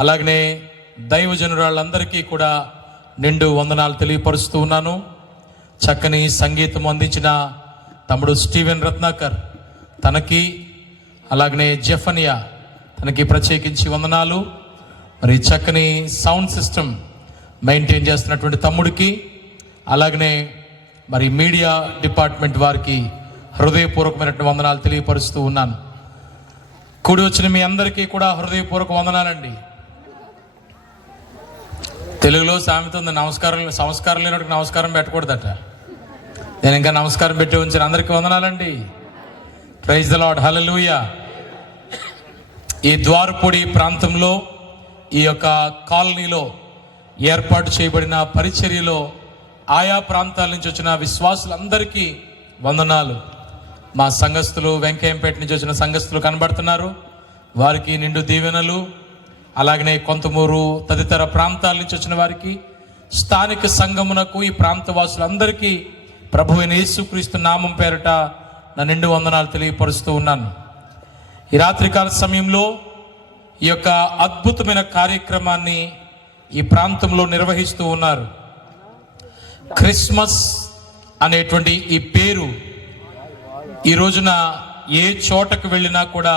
అలాగనే దైవజనురాళ్ళందరికీ కూడా నిండు వందనాలు తెలియపరుస్తూ ఉన్నాను. చక్కని సంగీతం అందించిన తమ్ముడు స్టీవెన్ రత్నాకర్ తనకి, అలాగనే జెఫనియా తనకి ప్రత్యేకించి వందనాలు. మరి చక్కని సౌండ్ సిస్టమ్ మెయింటైన్ చేస్తున్నటువంటి తమ్ముడికి, అలాగనే మరి మీడియా డిపార్ట్మెంట్ వారికి హృదయపూర్వకమైనటువంటి వందనాలు తెలియపరుస్తూ ఉన్నాను. కూడి వచ్చిన మీ అందరికీ కూడా హృదయపూర్వక వందనాలండి. తెలుగులో సామెత ఉంది, సంస్కారం లేనట్టుకు నమస్కారం పెట్టకూడదట. నేను ఇంకా నమస్కారం పెట్టి ఉంచిన అందరికీ వందనాలండి. ప్రైజ్ ద లార్డ్, హల్లెలూయా. ఈ ద్వారపూడి ప్రాంతంలో, ఈ యొక్క కాలనీలో ఏర్పాటు చేయబడిన పరిచర్యలో ఆయా ప్రాంతాల నుంచి వచ్చిన విశ్వాసులందరికీ వందనాలు. మా సంఘస్థులు వెంకయ్యంపేట నుంచి వచ్చిన సంఘస్థులు కనబడుతున్నారు, వారికి నిండు దీవెనలు. అలాగనే కొంతమూరు తదితర ప్రాంతాల నుంచి వచ్చిన వారికి, స్థానిక సంఘమునకు, ఈ ప్రాంతవాసులందరికీ ప్రభువైన యేసుక్రీస్తు నామం పేరట నా నిండు వందనాలు తెలియపరుస్తూ ఉన్నాను. ఈ రాత్రికాల సమయంలో ఈ యొక్క అద్భుతమైన కార్యక్రమాన్ని ఈ ప్రాంతంలో నిర్వహిస్తూ ఉన్నారు. క్రిస్మస్ అనేటువంటి ఈ పేరు ఈ రోజున ఏ చోటకు వెళ్ళినా కూడా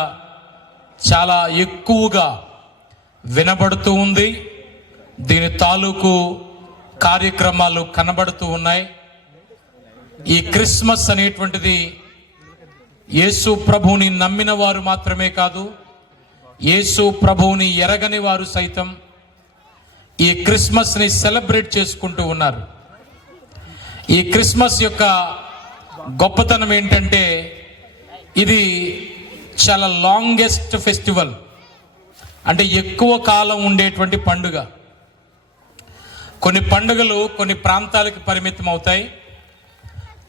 చాలా ఎక్కువగా వినబడుతూ ఉంది. దీని తాలూకు కార్యక్రమాలు కనబడుతూ ఉన్నాయి. ఈ క్రిస్మస్ అనేటువంటిది యేసు ప్రభువుని నమ్మిన వారు మాత్రమే కాదు, యేసు ప్రభువుని ఎరగని వారు సైతం ఈ క్రిస్మస్ని సెలబ్రేట్ చేసుకుంటూ ఉన్నారు. ఈ క్రిస్మస్ యొక్క గొప్పతనం ఏంటంటే, ఇది చాలా లాంగెస్ట్ ఫెస్టివల్, అంటే ఎక్కువ కాలం ఉండేటువంటి పండుగ. కొన్ని పండుగలు కొన్ని ప్రాంతాలకు పరిమితం అవుతాయి,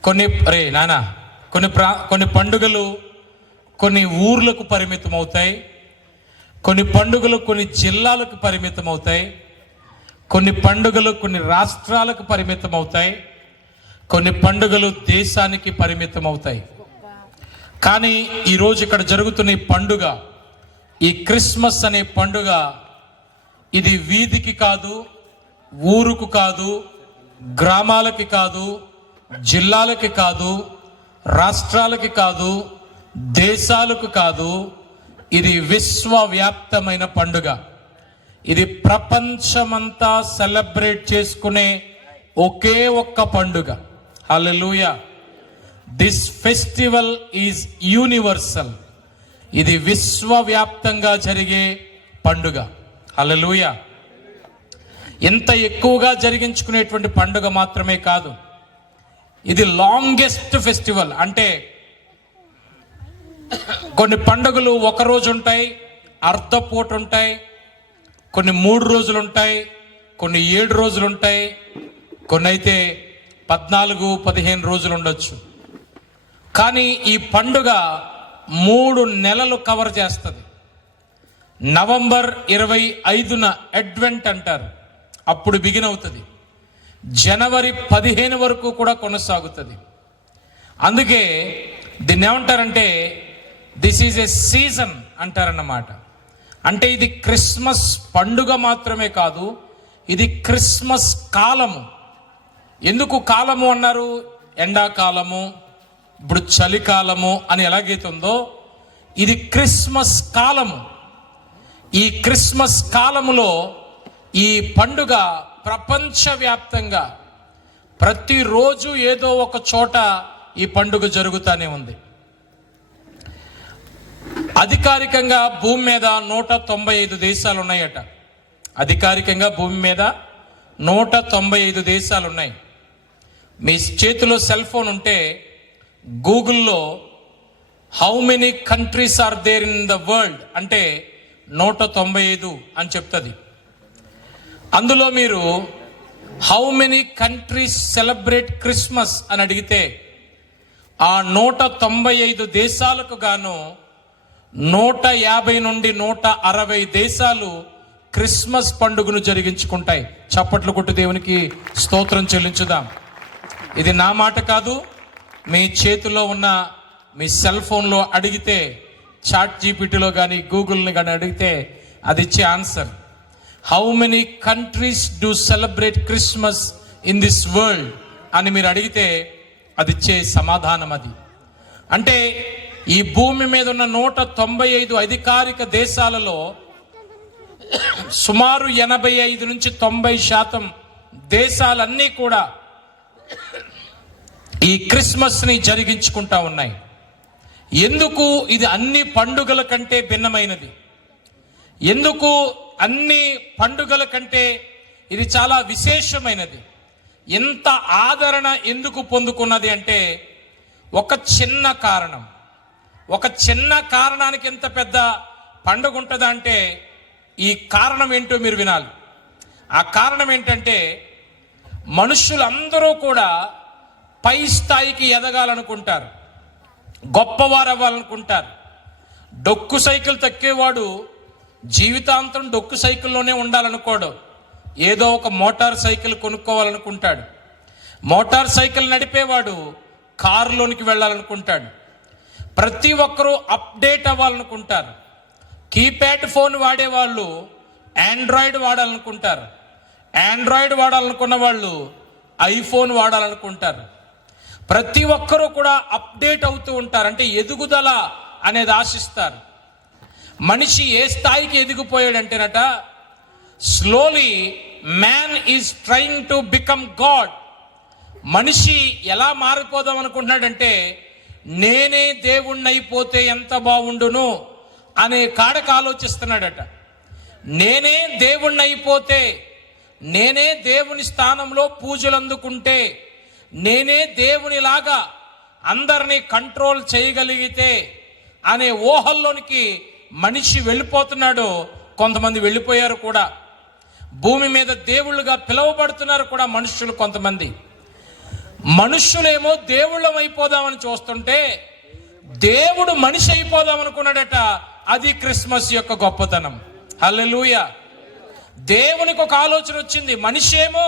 కొన్ని పండుగలు కొన్ని ఊర్లకు పరిమితం అవుతాయి, కొన్ని పండుగలు కొన్ని జిల్లాలకు పరిమితం అవుతాయి, కొన్ని పండుగలు కొన్ని రాష్ట్రాలకు పరిమితం అవుతాయి, కొన్ని పండుగలు దేశానికి పరిమితం అవుతాయి. కానీ ఈరోజు ఇక్కడ జరుగుతున్న ఈ పండుగ, ఈ క్రిస్మస్ అనే పండుగ, ఇది వీధికి కాదు, ఊరుకు కాదు, గ్రామాలకి కాదు, జిల్లాలకి కాదు, రాష్ట్రాలకి కాదు, దేశాలకు కాదు, ఇది విశ్వవ్యాప్తమైన పండుగ. ఇది ప్రపంచమంతా సెలబ్రేట్ చేసుకునే ఒకే ఒక్క పండుగ. Hallelujah. This festival is universal. ఇది విశ్వవ్యాప్తంగా జరిగే పండుగ. హల్లెలూయా. ఎంత ఎక్కువగా జరిగించుకునేటువంటి పండుగ మాత్రమే కాదు, ఇది లాంగెస్ట్ ఫెస్టివల్. అంటే కొన్ని పండుగలు ఒక రోజు ఉంటాయి, అర్ధపూట ఉంటాయి, కొన్ని 3 రోజులు ఉంటాయి, కొన్ని 7 రోజులు ఉంటాయి, కొన్ని అయితే 14-15 రోజులు ఉండొచ్చు. కానీ ఈ పండుగ 3 నెలలు కవర్ చేస్తుంది. నవంబర్ 25న అడ్వెంట్ అంటారు, అప్పుడు బిగిన్ అవుతుంది. జనవరి 15 వరకు కూడా కొనసాగుతుంది. అందుకే దీన్ని ఏమంటారంటే, దిస్ ఈజ్ ఎ సీజన్ అంటారన్నమాట. అంటే ఇది క్రిస్మస్ పండుగ మాత్రమే కాదు, ఇది క్రిస్మస్ కాలము. ఎందుకు కాలము అన్నారు? ఎండాకాలము, ఇప్పుడు చలికాలము అని ఎలాగైతుందో, ఇది క్రిస్మస్ కాలము. ఈ క్రిస్మస్ కాలములో ఈ పండుగ ప్రపంచవ్యాప్తంగా ప్రతిరోజు ఏదో ఒక చోట ఈ పండుగ జరుగుతూనే ఉంది. అధికారికంగా భూమి మీద 195 దేశాలు ఉన్నాయట. అధికారికంగా భూమి మీద 195 దేశాలు ఉన్నాయి. మీ చేతిలో సెల్ ఫోన్ ఉంటే గూగుల్లో how many countries are there in the world అంటే 195 అని చెప్తుంది. అందులో మీరు how many countries celebrate Christmas అని అడిగితే ఆ 195 దేశాలకు గాను 150 నుండి 160 దేశాలు క్రిస్మస్ పండుగను జరిగించుకుంటాయి. చప్పట్లు కొట్టి దేవునికి స్తోత్రం చెల్లించుదాం. ఇది నా మాట కాదు, మీ చేతిలో ఉన్న మీ సెల్ ఫోన్లో అడిగితే, చాట్ జీపీటీలో కానీ గూగుల్ని కానీ అడిగితే అది ఇచ్చే answer. How many countries do celebrate Christmas in this world అని మీరు అడిగితే అది ఇచ్చే సమాధానం అది. అంటే ఈ భూమి మీద ఉన్న 195 అధికారిక దేశాలలో సుమారు 85 నుంచి 90% దేశాలన్నీ కూడా ఈ క్రిస్మస్ని జరిగించుకుంటా ఉన్నాయి. ఎందుకు ఇది అన్ని పండుగల కంటే భిన్నమైనది? ఎందుకు అన్ని పండుగల కంటే ఇది చాలా విశేషమైనది? ఎంత ఆదరణ ఎందుకు పొందుకున్నది అంటే ఒక చిన్న కారణం. ఒక చిన్న కారణానికి ఎంత పెద్ద పండుగ ఉంటుందా అంటే ఈ కారణం ఏంటో మీరు వినాలి. ఆ కారణం ఏంటంటే మనుషులందరూ కూడా పై స్థాయికి ఎదగాలనుకుంటారు, గొప్పవారు అవ్వాలనుకుంటారు. డొక్కు సైకిల్ తక్కేవాడు జీవితాంతం డొక్కు సైకిల్లోనే ఉండాలనుకోడు, ఏదో ఒక మోటార్ సైకిల్ కొనుక్కోవాలనుకుంటాడు. మోటార్ సైకిల్ నడిపేవాడు కారులోనికి వెళ్ళాలనుకుంటాడు. ప్రతి ఒక్కరూ అప్డేట్ అవ్వాలనుకుంటారు. కీప్యాడ్ ఫోన్ వాడేవాళ్ళు ఆండ్రాయిడ్ వాడాలనుకుంటారు. ఆండ్రాయిడ్ వాడాలనుకున్న వాళ్ళు ఐఫోన్ వాడాలనుకుంటారు. ప్రతి ఒక్కరూ కూడా అప్డేట్ అవుతూ ఉంటారు. అంటే ఎదుగుదల అనేది ఆశిస్తారు. మనిషి ఏ స్థాయికి ఎదిగిపోయాడంటేనట, slowly man is trying to become God. మనిషి ఎలా మారిపోదాం అనుకుంటున్నాడంటే, నేనే దేవుణ్ణి అయిపోతే ఎంత బాగుండును అనే కాడకు ఆలోచిస్తున్నాడట. నేనే దేవుణ్ణి అయిపోతే, నేనే దేవుని స్థానంలో పూజలు అందుకుంటే, నేనే దేవునిలాగా అందరినీ కంట్రోల్ చేయగలిగితే అనే ఊహల్లోనికి మనిషి వెళ్ళిపోతున్నాడు. కొంతమంది వెళ్ళిపోయారు కూడా. భూమి మీద దేవుళ్ళుగా పిలువబడుతున్నారు కూడా మనుషులు. కొంతమంది మనుషులేమో దేవుళ్ళం అయిపోదామని చూస్తుంటే దేవుడు మనిషి అయిపోదాం అనుకున్నాడట. అది క్రిస్మస్ యొక్క గొప్పతనం. హల్లెలూయా. దేవునికి ఒక ఆలోచన వచ్చింది, మనిషి ఏమో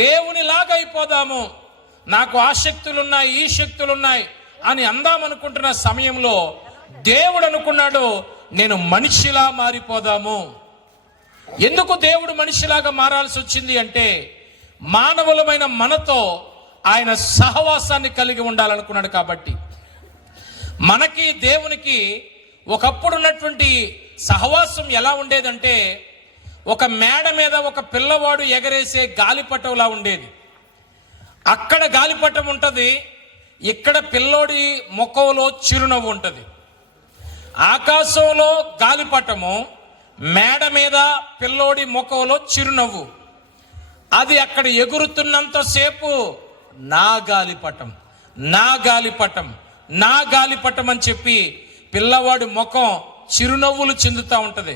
దేవునిలాగా అయిపోదాము, నాకు ఆ శక్తులున్నాయి ఈ శక్తులున్నాయి అని అందామనుకుంటున్న సమయంలో దేవుడు అనుకున్నాడు, నేను మనిషిలా మారిపోదాము. ఎందుకు దేవుడు మనిషిలాగా మారాల్సి వచ్చింది అంటే, మానవులమైన మనతో ఆయన సహవాసాన్ని కలిగి ఉండాలనుకున్నాడు. కాబట్టి మనకి దేవునికి ఒకప్పుడు ఉన్నటువంటి సహవాసం ఎలా ఉండేదంటే, ఒక మేడ మీద ఒక పిల్లవాడు ఎగరేసే గాలిపటంలా ఉండేది. అక్కడ గాలిపటం ఉంటుంది, ఇక్కడ పిల్లోడి ముఖంలో చిరునవ్వు ఉంటుంది. ఆకాశంలో గాలిపటము, మేడ మీద పిల్లోడి ముఖంలో చిరునవ్వు. అది అక్కడ ఎగురుతున్నంతసేపు నా గాలిపటం, నా గాలిపటం, నా గాలిపటం అని చెప్పి పిల్లవాడి ముఖం చిరునవ్వులు చెందుతూ ఉంటుంది.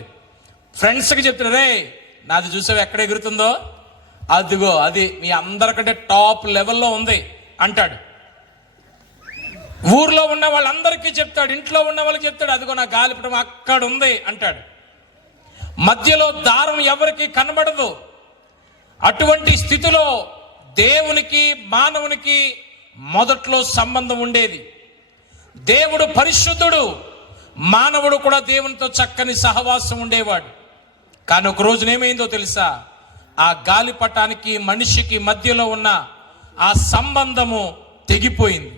ఫ్రెండ్స్కి చెప్తారు, రే నాది చూసావు ఎక్కడ ఎగురుతుందో, అదిగో అది మీ అందరికంటే టాప్ లెవెల్లో ఉంది అంటాడు. ఊర్లో ఉన్న వాళ్ళందరికీ చెప్తాడు, ఇంట్లో ఉన్న వాళ్ళకి చెప్తాడు, అదిగో నా గాలిపటం అక్కడ ఉంది అంటాడు. మధ్యలో దారం ఎవరికి కనబడదు. అటువంటి స్థితిలో దేవునికి మానవునికి మొదట్లో సంబంధం ఉండేది. దేవుడు పరిశుద్ధుడు, మానవుడు కూడా దేవునితో చక్కని సహవాసం ఉండేవాడు. కానీ ఒక రోజున ఏమైందో తెలుసా? ఆ గాలిపటానికి మనిషికి మధ్యలో ఉన్న ఆ సంబంధము తెగిపోయింది,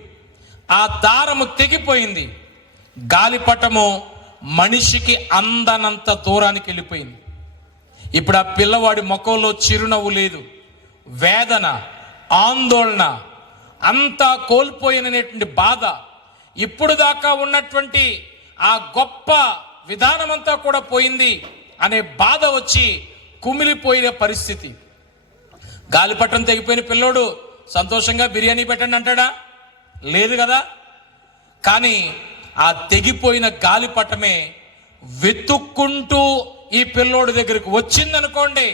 ఆ దారము తెగిపోయింది. గాలిపటము మనిషికి అందనంత దూరానికి వెళ్ళిపోయింది. ఇప్పుడు ఆ పిల్లవాడి ముఖంలో చిరునవ్వు లేదు, వేదన, ఆందోళన, అంతా కోల్పోయినటువంటి బాధ, ఇప్పుడు దాకా ఉన్నటువంటి ఆ గొప్ప విధానమంతా కూడా పోయింది అనే బాధ వచ్చి కుమిలిపోయిన పరిస్థితి. గాలిపటం తెగిపోయిన పిల్లోడు సంతోషంగా బిర్యానీ పెట్టండి అంటాడా? లేదు కదా. కానీ ఆ తెగిపోయిన గాలిపటమే వెతుక్కుంటూ ఈ పిల్లోడి దగ్గరికి వచ్చిందనుకోండి,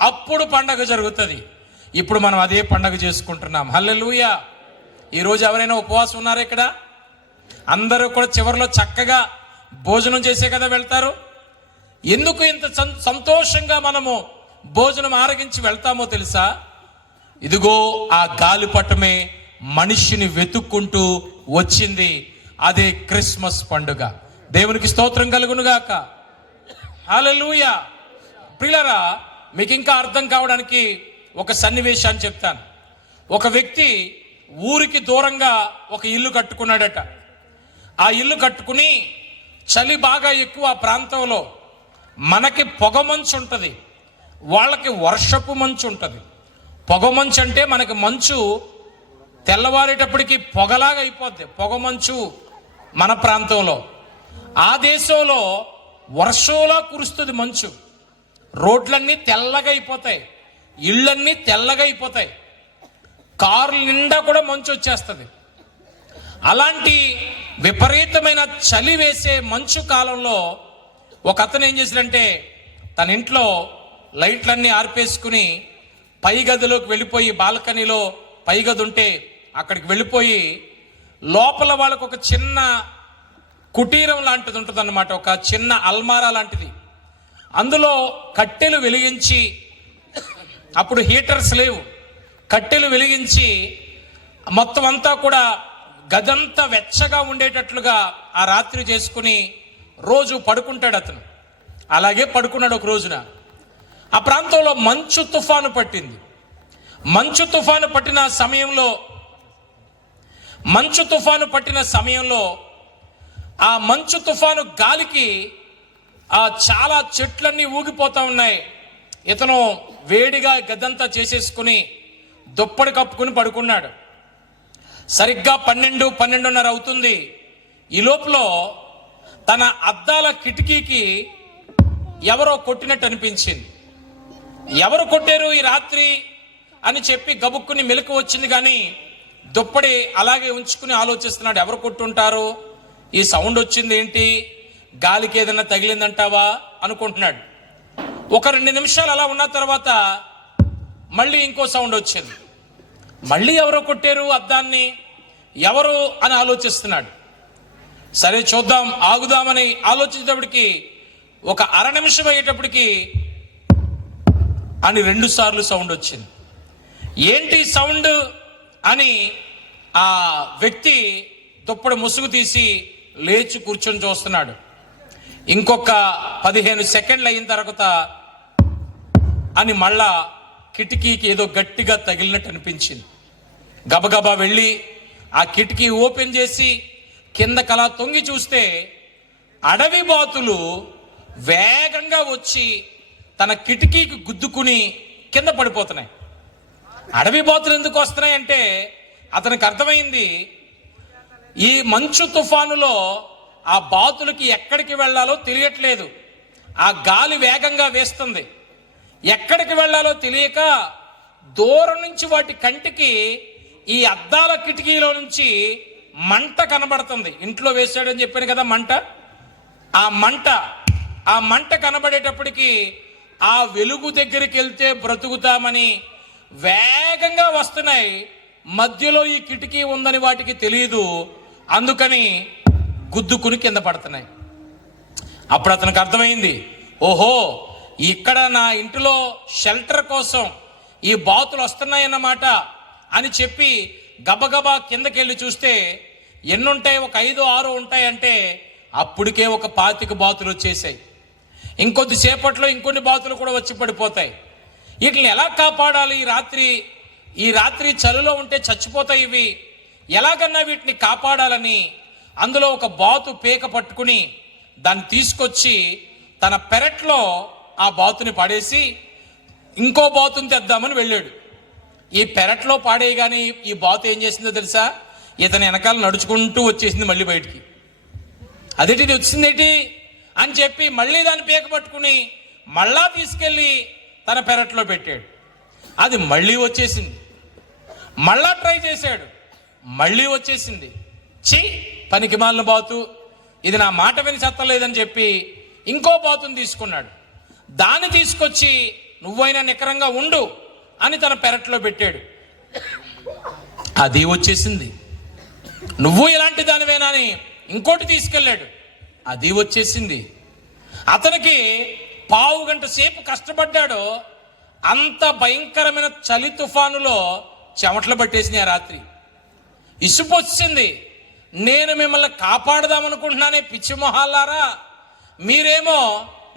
అప్పుడు పండగ జరుగుతుంది. ఇప్పుడు మనం అదే పండగ చేసుకుంటున్నాం. హల్లెలూయా. ఈరోజు ఎవరైనా ఉపవాసం ఉన్నారా? ఇక్కడ అందరూ కూడా చివరిలో చక్కగా భోజనం చేసే కదా వెళ్తారు. ఎందుకు ఇంత సంతోషంగా మనము భోజనం ఆరగించి వెళ్తామో తెలుసా? ఇదిగో ఆ గాలిపటమే మనిషిని వెతుక్కుంటూ వచ్చింది. అదే క్రిస్మస్ పండుగ. దేవునికి స్తోత్రం కలుగునుగాక. హల్లెలూయా. ప్రియులారా, మీకు ఇంకా అర్థం కావడానికి ఒక సన్నివేశాన్ని చెప్తాను. ఒక వ్యక్తి ఊరికి దూరంగా ఒక ఇల్లు కట్టుకున్నాడట. ఆ ఇల్లు కట్టుకుని చలి బాగా ఎక్కువ ఆ ప్రాంతంలో. మనకి పొగమంచు ఉంటుంది, వాళ్ళకి వర్షపు మంచు ఉంటుంది. పొగమంచు అంటే మనకి మంచు తెల్లవారేటప్పటికి పొగలాగా అయిపోద్ది, పొగమంచు మన ప్రాంతంలో. ఆ దేశంలో వర్షంలా కురుస్తుంది మంచు. రోడ్లన్నీ తెల్లగా అయిపోతాయి, ఇళ్ళన్నీ తెల్లగా అయిపోతాయి, కారుల నిండా కూడా మంచు వచ్చేస్తుంది. అలాంటి విపరీతమైన చలి వేసే మంచు కాలంలో ఒక అతను ఏం చేశాడంటే తన ఇంట్లో లైట్లన్నీ ఆర్పేసుకుని పై గదిలోకి వెళ్ళిపోయి, బాల్కనీలో పై గది ఉంటే అక్కడికి వెళ్ళిపోయి, లోపల వాళ్ళకు ఒక చిన్న కుటీరం లాంటిది ఉంటుంది అన్నమాట, ఒక చిన్న అల్మారా లాంటిది. అందులో కట్టెలు వెలిగించి, అప్పుడు హీటర్స్ లేవు, కట్టెలు వెలిగించి మొత్తం అంతా కూడా గదంతా వెచ్చగా ఉండేటట్లుగా ఆ రాత్రి చేసుకుని రోజు పడుకుంటాడు అతను. అలాగే పడుకున్నాడు. ఒక రోజున ఆ ప్రాంతంలో మంచు తుఫాను పట్టింది. మంచు తుఫాను పట్టిన సమయంలో ఆ మంచు తుఫాను గాలికి చాలా చెట్లన్నీ ఊగిపోతా ఉన్నాయి. ఇతను వేడిగా గదంతా చేసేసుకుని దుప్పటి కప్పుకుని పడుకున్నాడు. సరిగ్గా 12:30 అవుతుంది. ఈ లోపల తన అద్దాల కిటికీకి ఎవరో కొట్టినట్టు అనిపించింది. ఎవరు కొట్టారు ఈ రాత్రి అని చెప్పి గబుక్కుని మెలకు వచ్చింది, కానీ దుప్పటి అలాగే ఉంచుకుని ఆలోచిస్తున్నాడు. ఎవరు కొట్టుంటారు, ఈ సౌండ్ వచ్చింది ఏంటి, గాలికి ఏదైనా తగిలిందంటావా అనుకుంటున్నాడు. ఒక 2 నిమిషాలు అలా ఉన్న తర్వాత మళ్ళీ ఇంకో సౌండ్ వచ్చింది. మళ్ళీ ఎవరో కొట్టారు అద్దాన్ని, ఎవరు అని ఆలోచిస్తున్నాడు. సరే చూద్దాం, ఆగుదామని ఆలోచించేటప్పటికి ఒక 1/2 నిమిషం అయ్యేటప్పటికి అని 2 సార్లు సౌండ్ వచ్చింది. ఏంటి సౌండ్ అని ఆ వ్యక్తి దుప్పటి ముసుగు తీసి లేచి కూర్చొని చూస్తున్నాడు. ఇంకొక 15 సెకండ్లు అయిన తర్వాత అని మళ్ళా కిటికీకి ఏదో గట్టిగా తగిలినట్టు అనిపించింది. గబగబా వెళ్ళి ఆ కిటికీ ఓపెన్ చేసి కిందకలా తొంగి చూస్తే అడవి బాతులు వేగంగా వచ్చి తన కిటికీకి గుద్దుకుని కింద పడిపోతున్నాయి. అడవి బాతులు ఎందుకు వస్తున్నాయంటే అతనికి అర్థమైంది, ఈ మంచు తుఫానులో ఆ బాతులకి ఎక్కడికి వెళ్ళాలో తెలియట్లేదు. ఆ గాలి వేగంగా వేస్తుంది, ఎక్కడికి వెళ్ళాలో తెలియక దూరం నుంచి వాటి కంటికి ఈ అద్దాల కిటికీలో నుంచి మంట కనబడుతుంది. ఇంట్లో వేసాడని చెప్పాను కదా మంట, ఆ మంట కనబడేటప్పటికి ఆ వెలుగు దగ్గరికి వెళ్తే బ్రతుకుతామని వేగంగా వస్తున్నాయి. మధ్యలో ఈ కిటికీ ఉందని వాటికి తెలియదు, అందుకని గుద్దుకుని కింద పడుతున్నాయి. అప్పుడు అతనికి అర్థమైంది, ఓహో ఇక్కడ నా ఇంటిలో షెల్టర్ కోసం ఈ బాతులు వస్తున్నాయన్నమాట అని చెప్పి గబగబా కిందకెళ్ళి చూస్తే ఎన్నుంటాయి, ఒక 5-6 ఉంటాయంటే అప్పటికే ఒక 25 బాతులు వచ్చేసాయి. ఇంకొద్ది సేపట్లో ఇంకొన్ని బాతులు కూడా వచ్చి పడిపోతాయి. వీటిని ఎలా కాపాడాలి, ఈ రాత్రి చలిలో ఉంటే చచ్చిపోతాయి ఇవి, ఎలాగన్నా వీటిని కాపాడాలని అందులో ఒక బాతు పేక పట్టుకుని దాన్ని తీసుకొచ్చి తన పెరట్లో ఆ బాతుని పడేసి ఇంకో బాతుని తెద్దామని వెళ్ళాడు. ఈ పెరట్లో పాడేయగానే ఈ బాతు ఏం చేసిందో తెలుసా, ఇతని వెనకాల నడుచుకుంటూ వచ్చేసింది మళ్ళీ బయటికి. అదేంటిది వచ్చిందేంటి అని చెప్పి మళ్ళీ దాన్ని పీక పట్టుకుని మళ్ళా తీసుకెళ్ళి తన పెరట్లో పెట్టాడు. అది మళ్ళీ వచ్చేసింది. మళ్ళా ట్రై చేశాడు, మళ్ళీ వచ్చేసింది. పనికి మాలిన బాతు, ఇది నా మాట విని చెత్తలేదని చెప్పి ఇంకో బాతుని తీసుకున్నాడు. దాన్ని తీసుకొచ్చి నువ్వైనా నికరంగా ఉండు అని తన పెరట్లో పెట్టాడు. అది వచ్చేసింది. నువ్వు ఇలాంటి దానివేనా అని ఇంకోటి తీసుకెళ్ళాడు, అది వచ్చేసింది. అతనికి 1/2 గంట సేపు కష్టపడ్డాడు. అంత భయంకరమైన చలి తుఫానులో చెమటలు పట్టేసింది. ఆ రాత్రి ఇసుపొచ్చింది. నేను మిమ్మల్ని కాపాడదామనుకుంటున్నానే పిచ్చి మొహాలారా, మీరేమో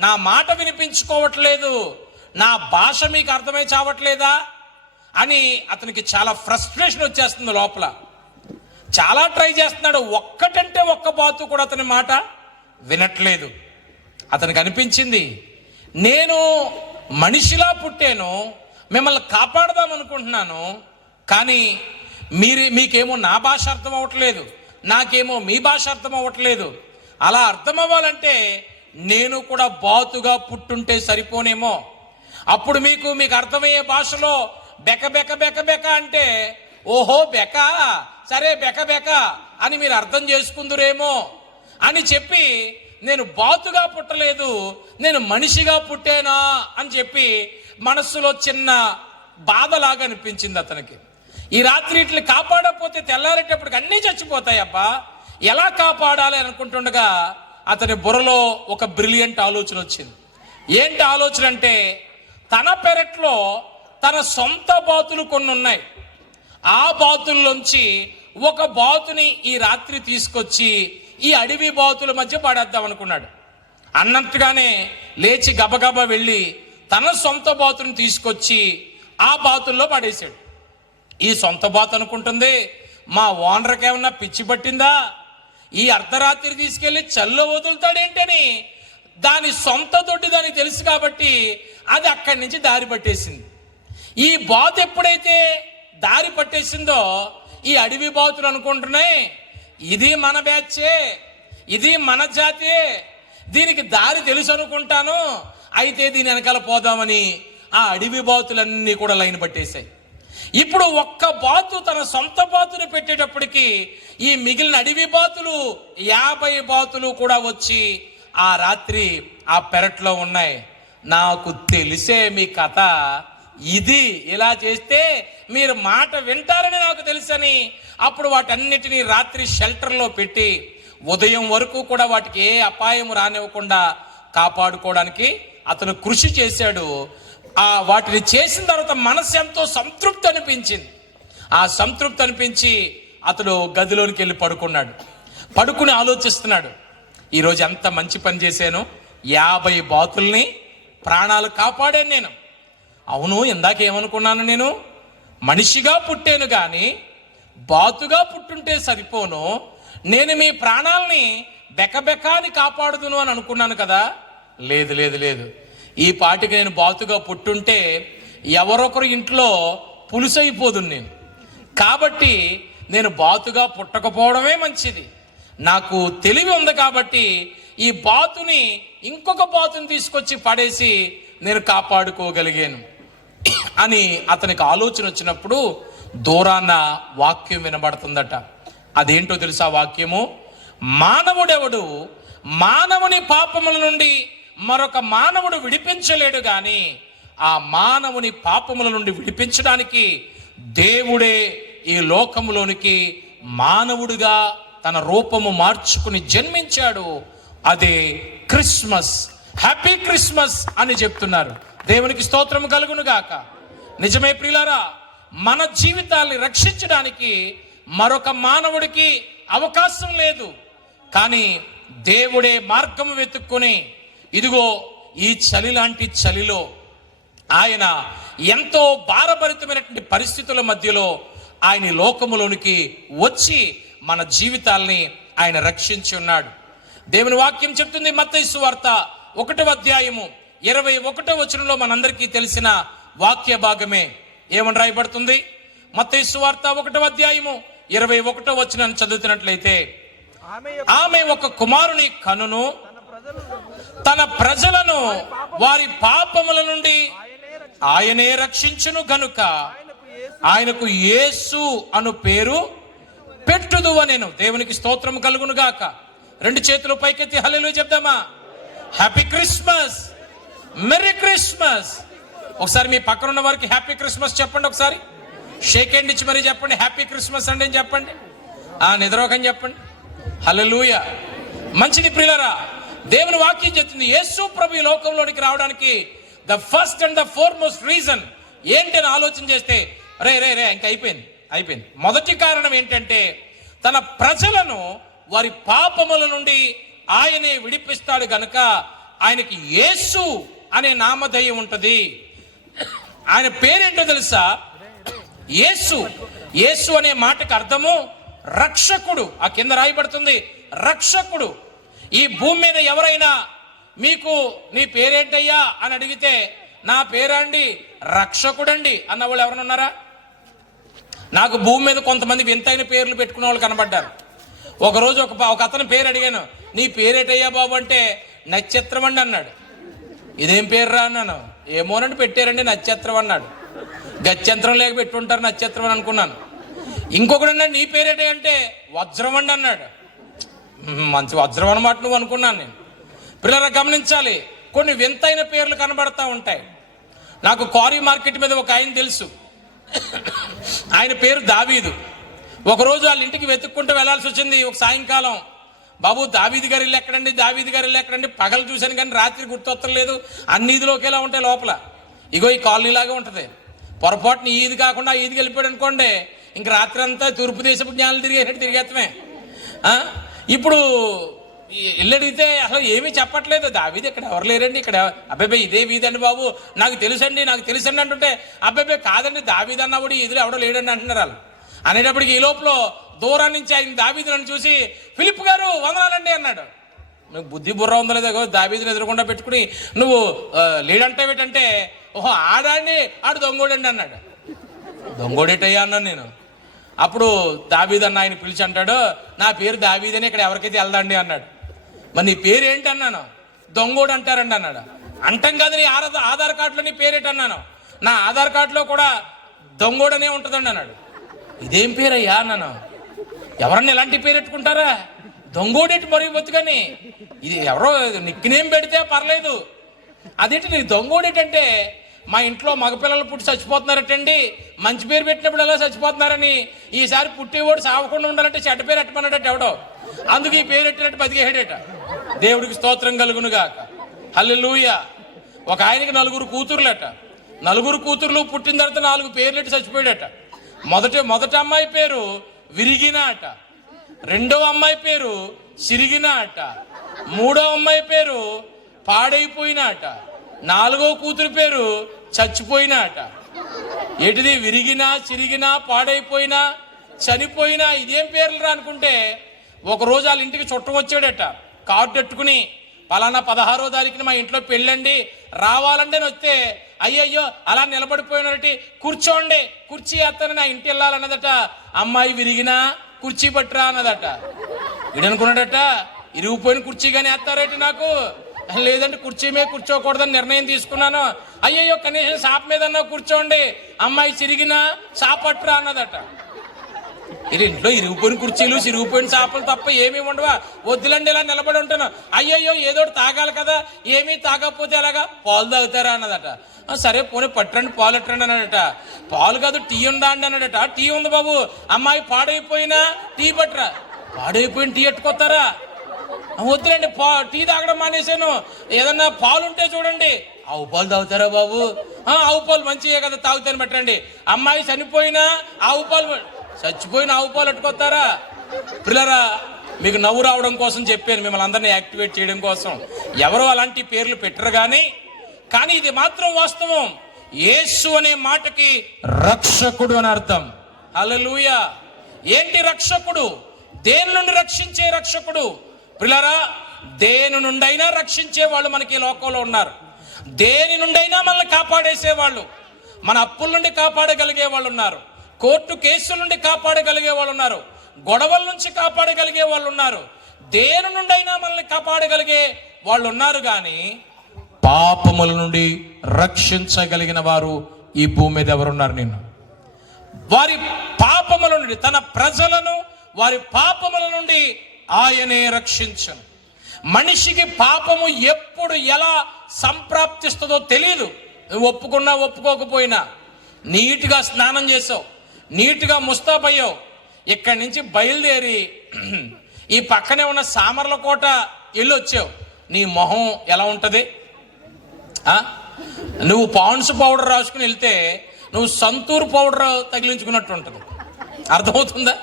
నా మాట వినిపించుకోవట్లేదు, నా భాష మీకు అర్థమై చావట్లేదా అని అతనికి చాలా ఫ్రస్ట్రేషన్ వచ్చేస్తుంది లోపల. చాలా ట్రై చేస్తున్నాడు, ఒక్కటంటే ఒక్క బాతు కూడా అతని మాట వినట్లేదు. అతనికి అనిపించింది, నేను మనిషిలా పుట్టాను, మిమ్మల్ని కాపాడదాం అనుకుంటున్నాను, కానీ మీకేమో నా భాష అర్థం అవ్వట్లేదు, నాకేమో మీ భాష అర్థం అవ్వట్లేదు. అలా అర్థం అవ్వాలంటే నేను కూడా బాతుగా పుట్టుంటే సరిపోనేమో. అప్పుడు మీకు అర్థమయ్యే భాషలో బెక బెక బెక బెక అంటే ఓహో బెక, సరే బెక బెక అని మీరు అర్థం చేసుకుందురేమో అని చెప్పి, నేను బాతుగా పుట్టలేదు, నేను మనిషిగా పుట్టానా అని చెప్పి మనస్సులో చిన్న బాధలాగా అనిపించింది అతనికి. ఈ రాత్రి ఇట్లా కాపాడకపోతే తెల్లారేటప్పటికి అన్నీ చచ్చిపోతాయబ్బా, ఎలా కాపాడాలి అనుకుంటుండగా అతని బుర్రలో ఒక బ్రిలియంట్ ఆలోచన వచ్చింది. ఏంటి ఆలోచన అంటే, తన పెరట్లో తన సొంత బాతులు కొన్ని ఉన్నాయి. ఆ బాతుల్లోంచి ఒక బాతుని ఈ రాత్రి తీసుకొచ్చి ఈ అడవి బాతుల మధ్య పడేద్దాం అనుకున్నాడు. అన్నట్టుగానే లేచి గబగబా వెళ్ళి తన సొంత బాతుని తీసుకొచ్చి ఆ బాతుల్లో పడేశాడు. ఈ సొంత బాతు అనుకుంటుంది, మా ఓనర్కి ఏమన్నా పిచ్చి పట్టిందా, ఈ అర్ధరాత్రి తీసుకెళ్లి చల్లో వదులుతాడేంటని దాని సొంత దొడ్డి దానికి తెలుసు కాబట్టి అది అక్కడి నుంచి దారి పట్టేసింది. ఈ బాతు ఎప్పుడైతే దారి పట్టేసిందో ఈ అడవి బాతులు అనుకుంటున్నాయి, ఇది మన బ్యాచే, ఇది మన జాతే, దీనికి దారి తెలుసు అనుకుంటాను, అయితే దీని వెనకాల పోదామని ఆ అడవి బాతులన్నీ కూడా లైన్ పట్టేశాయి. ఇప్పుడు ఒక్క బాతు తన సొంత బాతుని పెట్టేటప్పటికి ఈ మిగిలిన అడవి బాతులు 50 బాతులు కూడా వచ్చి ఆ రాత్రి ఆ పెరట్లో ఉన్నాయి. నాకు తెలిసే మీ కథ ఇది, ఇలా చేస్తే మీరు మాట వింటారని నాకు తెలుసని అప్పుడు వాటన్నిటినీ రాత్రి షెల్టర్లో పెట్టి ఉదయం వరకు కూడా వాటికి ఏ అపాయం రానివ్వకుండా కాపాడుకోవడానికి అతను కృషి చేశాడు. వాటిని చేసిన తర్వాత మనసు ఎంతో సంతృప్తి అనిపించింది. ఆ సంతృప్తి అనిపించి అతడు గదిలోనికి వెళ్ళి పడుకున్నాడు. పడుకుని ఆలోచిస్తున్నాడు, ఈరోజు ఎంత మంచి పని చేశాను, 50 బాతుల్ని ప్రాణాలు కాపాడాను నేను. అవును, ఇందాక ఏమనుకున్నాను, నేను మనిషిగా పుట్టాను కానీ బాతుగా పుట్టుంటే సరిపోను, నేను మీ ప్రాణాలని బెకబెకాని కాపాడుదును అని అనుకున్నాను కదా. లేదు లేదు లేదు, ఈ పాటికి నేను బాతుగా పుట్టుంటే ఎవరొకరు ఇంట్లో పులుసైపోదు నేను. కాబట్టి నేను బాతుగా పుట్టకపోవడమే మంచిది. నాకు తెలివి ఉంది కాబట్టి ఈ బాతుని ఇంకొక బాతుని తీసుకొచ్చి పడేసి నేను కాపాడుకోగలిగాను అని అతనికి ఆలోచన వచ్చినప్పుడు దూరాన వాక్యం వినబడుతుందట. అదేంటో తెలుసా వాక్యము? మానవుడెవడు మానవుని పాపముల నుండి మరొక మానవుడు విడిపించలేడు గాని ఆ మానవుని పాపముల నుండి విడిపించడానికి దేవుడే ఈ లోకములోనికి మానవుడిగా తన రూపము మార్చుకుని జన్మించాడు. అదే క్రిస్మస్. హ్యాపీ క్రిస్మస్ అని చెప్తున్నారు. దేవునికి స్తోత్రం కలుగును గాక. నిజమే ప్రియులారా, మన జీవితాల్ని రక్షించడానికి మరొక మానవుడికి అవకాశం లేదు. కానీ దేవుడే మార్గం వెతుక్కుని ఇదిగో ఈ చలి లాంటి చలిలో ఆయన ఎంతో భారభరితమైనటువంటి పరిస్థితుల మధ్యలో ఆయన లోకములోనికి వచ్చి మన జీవితాల్ని ఆయన రక్షించి ఉన్నాడు. దేవుని వాక్యం చెప్తుంది, మత్తయి సువార్త 1వ అధ్యాయము 21వ వచనంలో మనందరికీ తెలిసిన వాక్య భాగమే. ఏమని రాయబడుతుంది? మత్తయి సువార్త 1వ అధ్యాయము 21వ వచనాన్ని చదువుతున్నట్లయితే, ఆమె ఒక కుమారుని కనును, తన ప్రజలను వారి పాపముల నుండి ఆయనే రక్షించును గనుక ఆయనకు యేసు అను పేరు పెట్టుదు అనెను. దేవునికి స్తోత్రం కలుగును గాక. 2 చేతులు పైకెత్తి హల్లెలూయా చెప్దామా? Happy Christmas, merry Christmas. ఒకసారి మీ పక్కన ఉన్న వారికి హ్యాపీ క్రిస్మస్ చెప్పండి. ఒకసారి షేక్ హ్యాండ్ ఇచ్చి మరీ చెప్పండి, హ్యాపీ క్రిస్మస్ అండి అని చెప్పండి. నిద్రకని చెప్పండి. హల్లెలూయా. మంచిది ప్రియులారా, దేవుని వాక్యం చెప్తుంది యేసు ప్రభు ఈ లోకంలోనికి రావడానికి the first and the foremost reason ఏంటి అని ఆలోచన చేస్తే రే ఇంకా అయిపోయింది. మొదటి కారణం ఏంటంటే తన ప్రజలను వారి పాపముల నుండి ఆయనే విడిపిస్తాడు గనుక ఆయనకి యేసు అనే నామధేయం ఉంటుంది. ఆయన పేరేంటో తెలుసా? యేసు. యేసు అనే మాటకు అర్థము రక్షకుడు. ఆ కింద రాయబడుతుంది రక్షకుడు. ఈ భూమి మీద ఎవరైనా మీకు నీ పేరేంటయ్యా అని అడిగితే నా పేరండి రక్షకుడండి అన్న వాళ్ళు ఎవరైనా ఉన్నారా? నాకు భూమి మీద కొంతమంది వింతైన పేర్లు పెట్టుకునే వాళ్ళు కనబడ్డారు. ఒకరోజు ఒక అతని పేరు అడిగాను, నీ పేరేటయ్యా బాబు అంటే నక్షత్రం అండి అన్నాడు. ఇదేం పేరు రా అన్నాను. ఏమోనండి పెట్టారండి నక్షత్రం అన్నాడు. గత్యంతరం లేక పెట్టుంటారు నక్షత్రం అని అనుకున్నాను. ఇంకొకటి నీ పేరేటే అంటే వజ్రం అండి అన్నాడు. మంచి వజ్రం అన్నమాట నువ్వు అనుకున్నాను నేను. పిల్లలు గమనించాలి, కొన్ని వింతైన పేర్లు కనబడతా ఉంటాయి. నాకు క్వారీ మార్కెట్ మీద ఒక ఆయన తెలుసు. ఆయన పేరు దావీదు. ఒకరోజు వాళ్ళ ఇంటికి వెతుక్కుంటూ వెళ్లాల్సి వచ్చింది. ఒక సాయంకాలం, బాబు దావీదు గారి ఇల్లు ఎక్కడండి, దావీదు గారి ఇల్లు ఎక్కడండి? పగలు చూశాను కానీ రాత్రి గుర్తొత్తలేదు. అన్ని ఈదులు ఒకేలా ఉంటాయి లోపల. ఇగో ఈ కాలనీలాగా ఉంటుంది. పొరపాటుని ఈది కాకుండా ఈదికి వెళ్ళిపోయాడు అనుకోండి, ఇంక రాత్రి అంతా తూర్పు దేశపు జ్ఞానాలు తిరిగేత్తమే. ఇప్పుడు ఇల్లు అడిగితే అసలు ఏమీ చెప్పట్లేదు. దావీదు ఇక్కడ ఎవరు లేరండి, ఇక్కడ అబ్బాయి ఇదే వీధండి బాబు, నాకు తెలుసండి అంటుంటే, అబ్బాయి కాదండి దావీదు అన్నప్పుడు ఎదురు ఎవడో లేడండి అంటున్నారు వాళ్ళు. అనేటప్పటికి ఈ లోపల దూరం నుంచి ఆయన దావీదు నన్ను చూసి, ఫిలిప్ గారు వందనాలండి అన్నాడు. నువ్వు బుద్ధి బుర్ర ఉందో లేదో దావీదుని ఎదురుకుండా పెట్టుకుని నువ్వు లేడంటావేటంటే, ఓహో ఆడాన్ని ఆడు దొంగోడండి అన్నాడు. దొంగోడేటయ్యా అన్నాను నేను. అప్పుడు దావీదు అన్న ఆయన పిలిచి అంటాడు, నా పేరు దావీదని ఇక్కడ ఎవరికైతే వెళ్దండి అన్నాడు. మరి నీ పేరు ఏంటి అన్నాను. దొంగోడు అంటారండి అన్నాడు. అంటాం కాదు, నీ ఆధార్ కార్డులో నీ పేరేంటి అన్నాను. నా ఆధార్ కార్డులో కూడా దొంగోడనే ఉంటుందండి అన్నాడు. ఇదేం పేరయ్యా అన్నాను. ఎవరన్నా ఇలాంటి పేరు పెట్టుకుంటారా? దొంగోడేటి మరి బతుకని, ఇది ఎవరో నిక్నేం పెడితే పర్లేదు. అదేంటి నీ దొంగోడేటంటే, మా ఇంట్లో మగపిల్లలు పుట్టి చచ్చిపోతున్నారటండి, మంచి పేరు పెట్టినప్పుడు ఎలా చచ్చిపోతున్నారని, ఈసారి పుట్టేవాడు సావకుండా ఉండాలంటే చెడ్డ పేరు ఎట్టమన్నాడట ఎవడో, అందుకు ఈ పేరు ఎట్టినట్టు బతికేసాడట. దేవుడికి స్తోత్రం కలుగునుగాక. హల్లెలూయా. ఒక ఆయనకి 4 కూతుర్లట. 4 కూతుర్లు పుట్టిన తర్వాత 4 పేర్లెట్టి చచ్చిపోయాడట. మొదటి అమ్మాయి పేరు విరిగిన అట, రెండవ అమ్మాయి పేరు సిరిగిన అట, మూడవ అమ్మాయి పేరు పాడైపోయిన అట, 4వ కూతురు పేరు చచ్చిపోయిన అట. ఏంటిది? విరిగినా, చిరిగినా, పాడైపోయినా, చనిపోయినా, ఇదేం పేర్లు రా అనుకుంటే, ఒకరోజు వాళ్ళ ఇంటికి చుట్టం వచ్చాడట. కార్డు పెట్టుకుని, పలానా 16వ తారీఖున మా ఇంట్లో పెళ్ళండి రావాలండి అని వస్తే, అయ్యయ్యో అలా నిలబడిపోయినట్టు కూర్చోండి, కుర్చీ ఎత్తానని నా ఇంటి వెళ్ళాలన్నదట. అమ్మాయి విరిగినా కుర్చీ పట్టురా అన్నదట. ఇడనుకున్నాడట, ఇరిగిపోయిన కుర్చీ కానీ ఎత్తారేటి నాకు, లేదంటే కుర్చీ మీద కూర్చోకూడదని నిర్ణయం తీసుకున్నాను. అయ్యయ్యో కనీసం షాప్ మీద కూర్చోండి, అమ్మాయి చిరిగినా షాపట్టురా అన్నదట. ఇది ఇంట్లో ఇరిగిపోయిన కుర్చీలు, చిరిగిపోయిన షాపులు తప్ప ఏమీ ఉండవా? వద్దులండి ఇలా నిలబడి ఉంటాను. అయ్యయ్యో ఏదో తాగాలి కదా, ఏమీ తాగకపోతే ఎలాగా? పాలు తాగుతారా అన్నదట. సరే పోనీ పట్టండి, పాలు ఎట్టండి అన్నాడట. పాలు కాదు టీ ఉందా అండి అన్నాడట. టీ ఉంది బాబు. అమ్మాయి పాడైపోయినా టీ పట్టరా. పాడైపోయిన టీ ఎట్టుకొస్తారా? వద్దులండి, టీ తాగడం మానేశాను, ఏదన్నా పాలు ఉంటే చూడండి. ఆవు పాలు తాగుతారా బాబు? ఆవు పాలు మంచిగా కదా, తాగుతాను పెట్టండి. అమ్మాయి చనిపోయినా ఆవు పాలు, చచ్చిపోయిన ఆవు పాలు ఎట్టుకొస్తారా? పిల్లరా, మీకు నవ్వు రావడం కోసం చెప్పాను, మిమ్మల్ని అందరినీ యాక్టివేట్ చేయడం కోసం. ఎవరో అలాంటి పేర్లు పెట్టరు కానీ ఇది మాత్రం వాస్తవం. యేసు అనే మాటకి రక్షకుడు అని అర్థం. హల్లెలూయా. ఏంటి రక్షకుడు? దేని నుండి రక్షించే రక్షకుడు. పిల్లరా, దేని నుండైనా రక్షించే వాళ్ళు మనకి లోకంలో ఉన్నారు. దేని నుండైనా మనల్ని కాపాడేసే వాళ్ళు, మన అప్పుల నుండి కాపాడగలిగే వాళ్ళు ఉన్నారు, కోర్టు కేసుల నుండి కాపాడగలిగే వాళ్ళు ఉన్నారు, గొడవల నుంచి కాపాడగలిగే వాళ్ళు ఉన్నారు. దేని నుండైనా మనల్ని కాపాడగలిగే వాళ్ళు ఉన్నారు. కానీ పాపముల నుండి రక్షించగలిగిన వారు ఈ భూమి మీద ఎవరున్నారు? నిన్ను వారి పాపముల నుండి, తన ప్రజలను వారి పాపముల నుండి ఆయనే రక్షించను. మనిషికి పాపము ఎప్పుడు ఎలా సంప్రాప్తిస్తుందో తెలియదు. నువ్వు ఒప్పుకున్నా ఒప్పుకోకపోయినా, నీట్గా స్నానం చేసావు, నీట్గా ముస్తాబయ్యావు, ఇక్కడి నుంచి బయలుదేరి ఈ పక్కనే ఉన్న సామర్లకోట వెళ్ళి వచ్చావు, నీ మొహం ఎలా ఉంటుంది? నువ్వు పాండ్స్ పౌడర్ రాసుకుని వెళ్తే నువ్వు సంతూర్ పౌడర్ తగిలించుకున్నట్టు ఉంటుంది. అర్థమవుతుందా?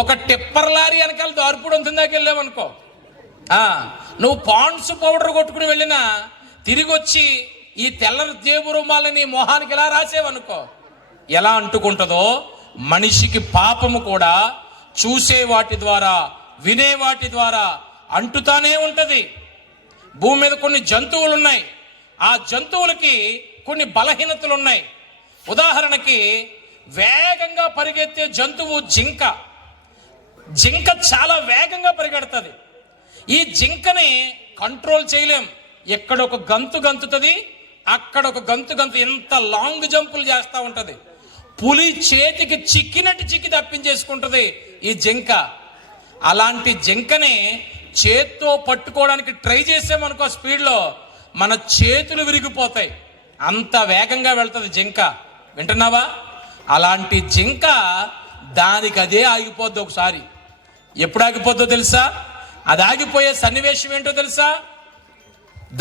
ఒక టిప్పర్ లారీ వెనకాల దారిపూడి ఉంటుందాకి వెళ్ళామనుకో, నువ్వు పాండ్స్ పౌడర్ కొట్టుకుని వెళ్ళినా తిరిగి వచ్చి ఈ తెల్ల జేబు రుమాలని మొహానికి ఎలా రాసేవనుకో, ఎలా అంటుకుంటుందో మనిషికి పాపము కూడా చూసే వాటి ద్వారా, వినే వాటి ద్వారా అంటుతానే ఉంటది. భూమి మీద కొన్ని జంతువులు ఉన్నాయి, ఆ జంతువులకి కొన్ని బలహీనతలు ఉన్నాయి. ఉదాహరణకి వేగంగా పరిగెత్తే జంతువు జింక. జింక చాలా వేగంగా పరిగెడుతుంది. ఈ జింకని కంట్రోల్ చేయలేం. ఎక్కడొక గంతు గంతుతుంది, అక్కడ ఒక గంతు ఎంత లాంగ్ జంపులు చేస్తూ ఉంటది. పులి చేతికి చిక్కి తప్పించేసుకుంటది ఈ జింక. అలాంటి జింకని చేత్తో పట్టుకోవడానికి ట్రై చేసామనుకో, స్పీడ్లో మన చేతులు విరిగిపోతాయి, అంత వేగంగా వెళ్తుంది జింక. వింటున్నావా? అలాంటి జింక దానికి అదే ఆగిపోద్ది ఒకసారి. ఎప్పుడు ఆగిపోద్దో తెలుసా? అది ఆగిపోయే సన్నివేశం ఏంటో తెలుసా?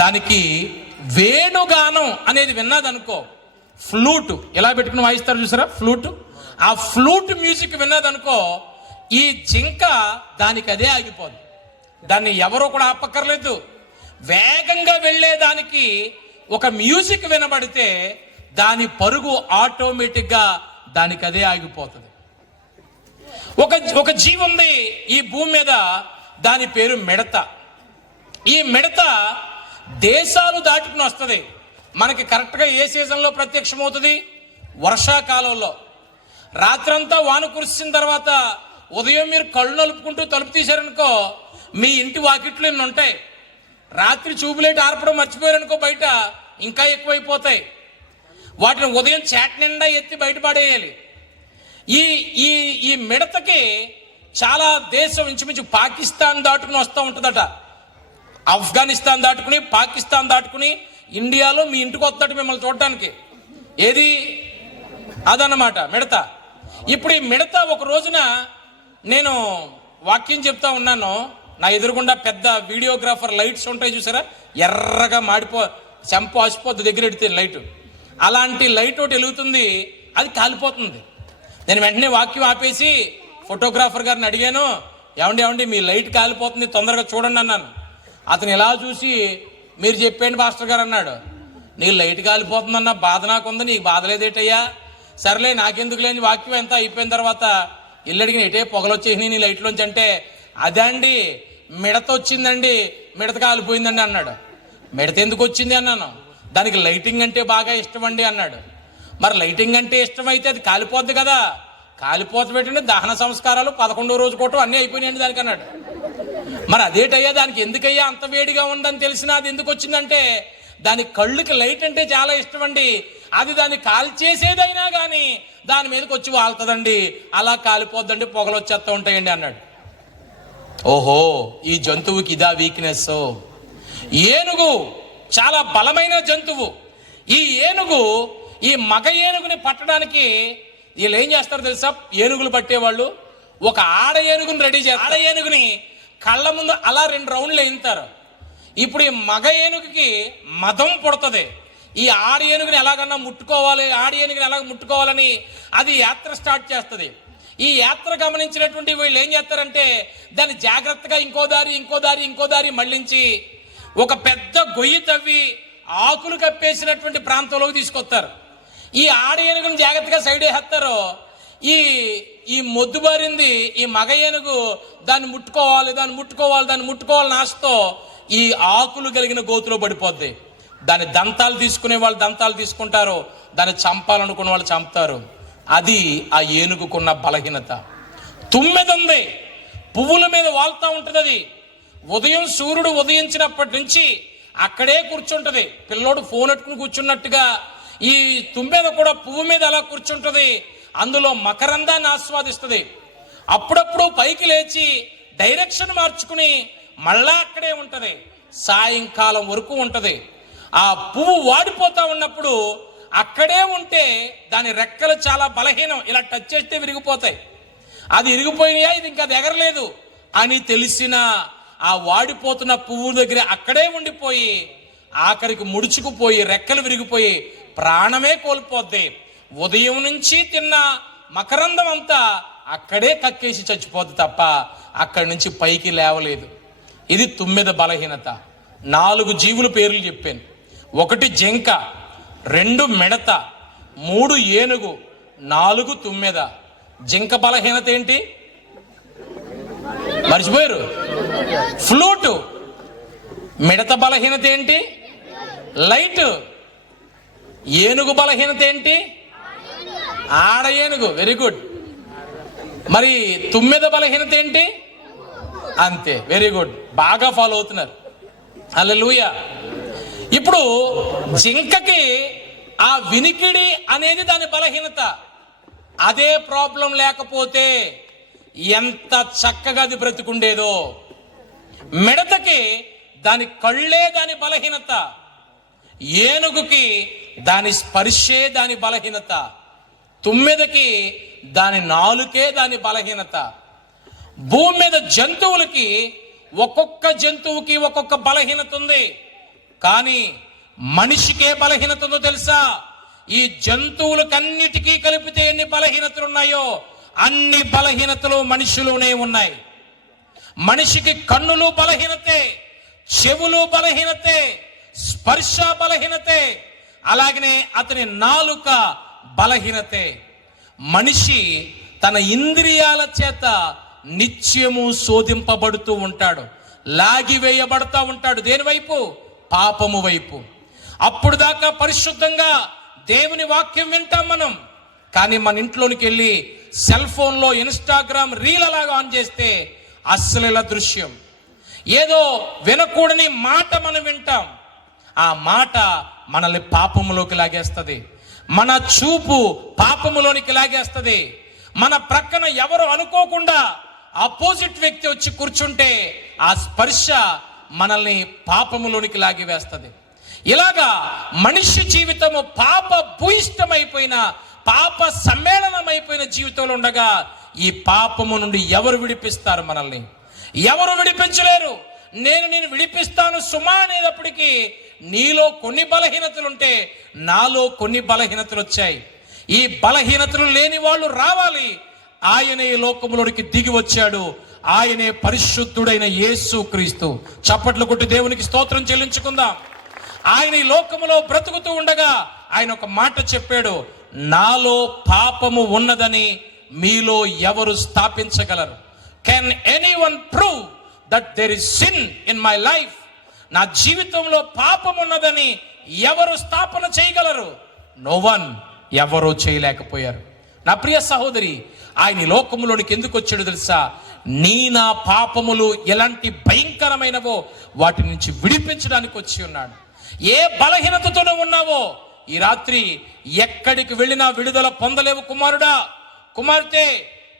దానికి వేణుగానం అనేది విన్నదనుకో, ఫ్లూట్ ఎలా పెట్టుకుని వాయిస్తారు చూసారా, ఫ్లూట్. ఆ ఫ్లూట్ మ్యూజిక్ విన్నదనుకో, ఈ జింక దానికి అదే ఆగిపోద్ది. దాన్ని ఎవరో కూడా ఆపక్కర్లేదు. వేగంగా వెళ్ళేదానికి ఒక మ్యూజిక్ వినబడితే దాని పరుగు ఆటోమేటిక్గా దానికి అదే ఆగిపోతుంది. ఒక జీవి ఉంది ఈ భూమి మీద, దాని పేరు మిడత. ఈ మిడత దేశాలు దాటుకుని వస్తుంది. మనకి కరెక్ట్గా ఏ సీజన్లో ప్రత్యక్షమవుతుంది? వర్షాకాలంలో. రాత్రంతా వాన కురిసిన తర్వాత ఉదయం మీరు కళ్ళు నలుపుకుంటూ తలుపు తీశారనుకో, మీ ఇంటి వాకిట్లు ఇన్ని ఉంటాయి. రాత్రి చూపులేటి ఆర్పడం మర్చిపోయారనుకో, బయట ఇంకా ఎక్కువైపోతాయి. వాటిని ఉదయం చాట్ నిండా ఎత్తి బయటపడేయాలి. ఈ మిడతకి చాలా దేశం ఇంచుమించు పాకిస్తాన్ దాటుకుని వస్తూ ఉంటుందట. ఆఫ్ఘనిస్తాన్ దాటుకుని, పాకిస్తాన్ దాటుకుని ఇండియాలో మీ ఇంటికి వస్తాడు మిమ్మల్ని చూడటానికి. ఏది? అదన్నమాట మిడత. ఇప్పుడు ఈ మిడత ఒక రోజున, నేను వాక్యం చెప్తా ఉన్నాను, నా ఎదురుగుండా పెద్ద వీడియోగ్రాఫర్ లైట్స్ ఉంటాయి చూసారా, ఎర్రగా చెంపు ఆసిపోద్ది దగ్గర ఎడితే లైట్. అలాంటి లైట్ ఒకటి వెలుగుతుంది, అది కాలిపోతుంది. నేను వెంటనే వాక్యం ఆపేసి ఫోటోగ్రాఫర్ గారిని అడిగాను, ఏమండి మీ లైట్ కాలిపోతుంది, తొందరగా చూడండి అన్నాను. అతను ఎలా చూసి, మీరు చెప్పండి పాస్టర్ గారు అన్నాడు. నీ లైట్ కాలిపోతుందన్న బాధ నాకుంది, నీకు బాధ లేదేటయ్యా? సర్లే నాకెందుకు లేని వాక్యం ఎంత అయిపోయిన తర్వాత ఇల్లు అడిగిన ఎటే పొగలు వచ్చేసినాయి నీ లైట్లోంచి అంటే, అదే అండి మిడత వచ్చిందండి, మిడత కాలిపోయిందండి అన్నాడు. మిడత ఎందుకు వచ్చింది అన్నాను. దానికి లైటింగ్ అంటే బాగా ఇష్టం అండి అన్నాడు. మరి లైటింగ్ అంటే ఇష్టమైతే అది కాలిపోద్ది కదా, కాలిపోత పెట్టండి, దహన సంస్కారాలు 11వ రోజు కోటం అన్నీ అయిపోయినాయండి దానికి అన్నాడు. మరి అదేటయ్యా, దానికి ఎందుకయ్యా అంత వేడిగా ఉందని తెలిసినా అది ఎందుకు వచ్చిందంటే, దాని కళ్ళుకి లైట్ అంటే చాలా ఇష్టం అండి, అది దాన్ని కాల్చేసేదైనా కానీ దాని మీదకి వచ్చి వాళ్తుందండి, అలా కాలిపోద్దండి, పొగలు వచ్చేస్తూ ఉంటాయండి అన్నాడు. ఓహో, ఈ జంతువుకి ఇదా వీక్నెస్. ఏనుగు చాలా బలమైన జంతువు. ఈ ఏనుగు, ఈ మగ ఏనుగుని పట్టడానికి వీళ్ళు ఏం చేస్తారు తెలుసా? ఏనుగులు పట్టేవాళ్ళు ఒక ఆడ ఏనుగుని రెడీ చేస్తారు. ఆడ ఏనుగుని కళ్ళ ముందు అలా 2 రౌండ్లు వేయింతారు. ఇప్పుడు ఈ మగ ఏనుగుకి మదం పుడుతుంది, ఈ ఆడి ఏనుగుని ఎలాగన్నా ముట్టుకోవాలి, ఆడి ఏనుగుని ఎలాగ ముట్టుకోవాలని అది యాత్ర స్టార్ట్ చేస్తుంది. ఈ యాత్ర గమనించినటువంటి వీళ్ళు ఏం చేస్తారంటే, దాన్ని జాగ్రత్తగా ఇంకో దారి మళ్ళించి ఒక పెద్ద గొయ్యి తవ్వి ఆకులు కప్పేసినటువంటి ప్రాంతంలోకి తీసుకొస్తారు. ఈ ఆడి ఏనుగుని జాగ్రత్తగా సైడ్ వేస్తారు. ఈ మొద్దుబారింది ఈ మగ ఏనుగు దాన్ని ముట్టుకోవాలి ఆశతో ఈ ఆకులు కలిగిన గోతులో పడిపోద్ది. దాని దంతాలు తీసుకునే వాళ్ళు దంతాలు తీసుకుంటారు, దాన్ని చంపాలనుకున్న వాళ్ళు చంపుతారు. అది ఆ ఏనుగుకున్న బలహీనత. తుమ్మెద ఉంది, పువ్వుల మీద వాళ్తా ఉంటుంది. అది ఉదయం సూర్యుడు ఉదయించినప్పటి నుంచి అక్కడే కూర్చుంటది. పిల్లోడు ఫోన్ ఎట్టుకుని కూర్చున్నట్టుగా ఈ తుమ్మెద కూడా పువ్వు మీద అలా కూర్చుంటది. అందులో మకరందాన్ని ఆస్వాదిస్తుంది. అప్పుడప్పుడు పైకి లేచి డైరెక్షన్ మార్చుకుని మళ్ళా అక్కడే ఉంటది, సాయంకాలం వరకు ఉంటది. ఆ పువ్వు వాడిపోతా ఉన్నప్పుడు అక్కడే ఉంటే దాని రెక్కలు చాలా బలహీనం, ఇలా టచ్ చేస్తే విరిగిపోతాయి. అది విరిగిపోయినాయా, ఇది ఇంకా ఎగరలేదు అని తెలిసిన ఆ వాడిపోతున్న పువ్వు దగ్గర అక్కడే ఉండిపోయి ఆఖరికి ముడుచుకుపోయి రెక్కలు విరిగిపోయి ప్రాణమే కోల్పోద్ది. ఉదయం నుంచి తిన్న మకరందం అంతా అక్కడే కక్కేసి చచ్చిపోద్ది తప్ప అక్కడి నుంచి పైకి లేవలేదు. ఇది తుమ్మెద బలహీనత. 4 జీవుల పేర్లు చెప్పాను. 1 జింక, 2 మిడత, 3 ఏనుగు, 4 తుమ్మెద. జింక బలహీనత ఏంటి మర్చిపోయారు? ఫ్లూటు. మిడత బలహీనత ఏంటి? లైట్. ఏనుగు బలహీనత ఏంటి? ఆడ ఏనుగు. Very good. మరి తుమ్మెద బలహీనత ఏంటి? అంతే. వెరీ గుడ్, బాగా ఫాలో అవుతున్నారు. హల్లెలూయా. ఇప్పుడు జింకకి ఆ వినికిడి అనేది దాని బలహీనత. అదే ప్రాబ్లం లేకపోతే ఎంత చక్కగా అది బ్రతుకుండేదో. మిడతకి దాని కళ్ళే దాని బలహీనత, ఏనుగుకి దాని స్పర్శే దాని బలహీనత, తుమ్మెదకి దాని నాలుకే దాని బలహీనత. భూమి మీద జంతువులకి ఒక్కొక్క జంతువుకి ఒక్కొక్క బలహీనత ఉంది. కానీ మనిషికే బలహీనత ఉందో తెలుసా? ఈ జంతువులకన్నిటికీ కలిపితే ఎన్ని బలహీనతలు ఉన్నాయో అన్ని బలహీనతలు మనిషిలోనే ఉన్నాయి. మనిషికి కన్నులు బలహీనతే, చెవులు బలహీనతే, స్పర్శ బలహీనతే, అలాగనే అతని నాలుక బలహీనతే. మనిషి తన ఇంద్రియాల చేత నిత్యము శోధింపబడుతూ ఉంటాడు, లాగివేయబడతా ఉంటాడు. దేని వైపు? పాపము వైపు. అప్పుడు దాకా పరిశుద్ధంగా దేవుని వాక్యం వింటాం మనం. కానీ మన ఇంట్లోనికి వెళ్ళి సెల్ ఫోన్లో ఇన్స్టాగ్రామ్ రీల్ అలాగా ఆన్ చేస్తే అశ్లీల దృశ్యం, ఏదో వినకూడని మాట మనం వింటాం. ఆ మాట మనల్ని పాపములోకి లాగేస్తుంది. మన చూపు పాపములోనికి లాగేస్తుంది. మన ప్రక్కన ఎవరు అనుకోకుండా ఆపోజిట్ వ్యక్తి వచ్చి కూర్చుంటే ఆ స్పర్శ మనల్ని పాపములోనికి లాగివేస్తుంది. ఇలాగా మనిషి జీవితము పాప భూయిష్టమైపోయిన, పాప సమ్మేళనమైపోయిన జీవితంలో ఉండగా ఈ పాపము నుండి ఎవరు విడిపిస్తారు మనల్ని? ఎవరు విడిపించలేరు. నేను విడిపిస్తాను సుమా అనేటప్పటికీ నీలో కొన్ని బలహీనతలుంటే నాలో కొన్ని బలహీనతలు వచ్చాయి. ఈ బలహీనతలు లేని వాళ్ళు రావాలి. ఆయనే లోకములోనికి దిగి వచ్చాడు. ఆయనే పరిశుద్ధుడైన యేసు క్రీస్తు. చప్పట్లు కొట్టి దేవునికి స్తోత్రం చెల్లించుకుందాం. ఆయన ఈ లోకములో బ్రతుకుతూ ఉండగా ఆయన ఒక మాట చెప్పాడు, నాలో పాపము ఉన్నదని మీలో ఎవరు స్థాపించగలరు? Can anyone prove that there is sin in my life? నా జీవితంలో పాపం ఉన్నదని ఎవరు స్థాపన చేయగలరు? No one. ఎవరూ చేయలేకపోయారు. నా ప్రియ సహోదరి, ఆయన ఈ లోకములోనికి ఎందుకు వచ్చాడు తెలుసా? నా పాపములు ఎలాంటి భయంకరమైనవో వాటి నుంచి విడిపించడానికి వచ్చి ఉన్నాడు. ఏ బలహీనతతోనే ఉన్నావో ఈ రాత్రి ఎక్కడికి వెళ్ళినా విడుదల పొందలేవు కుమారుడా, కుమార్తె.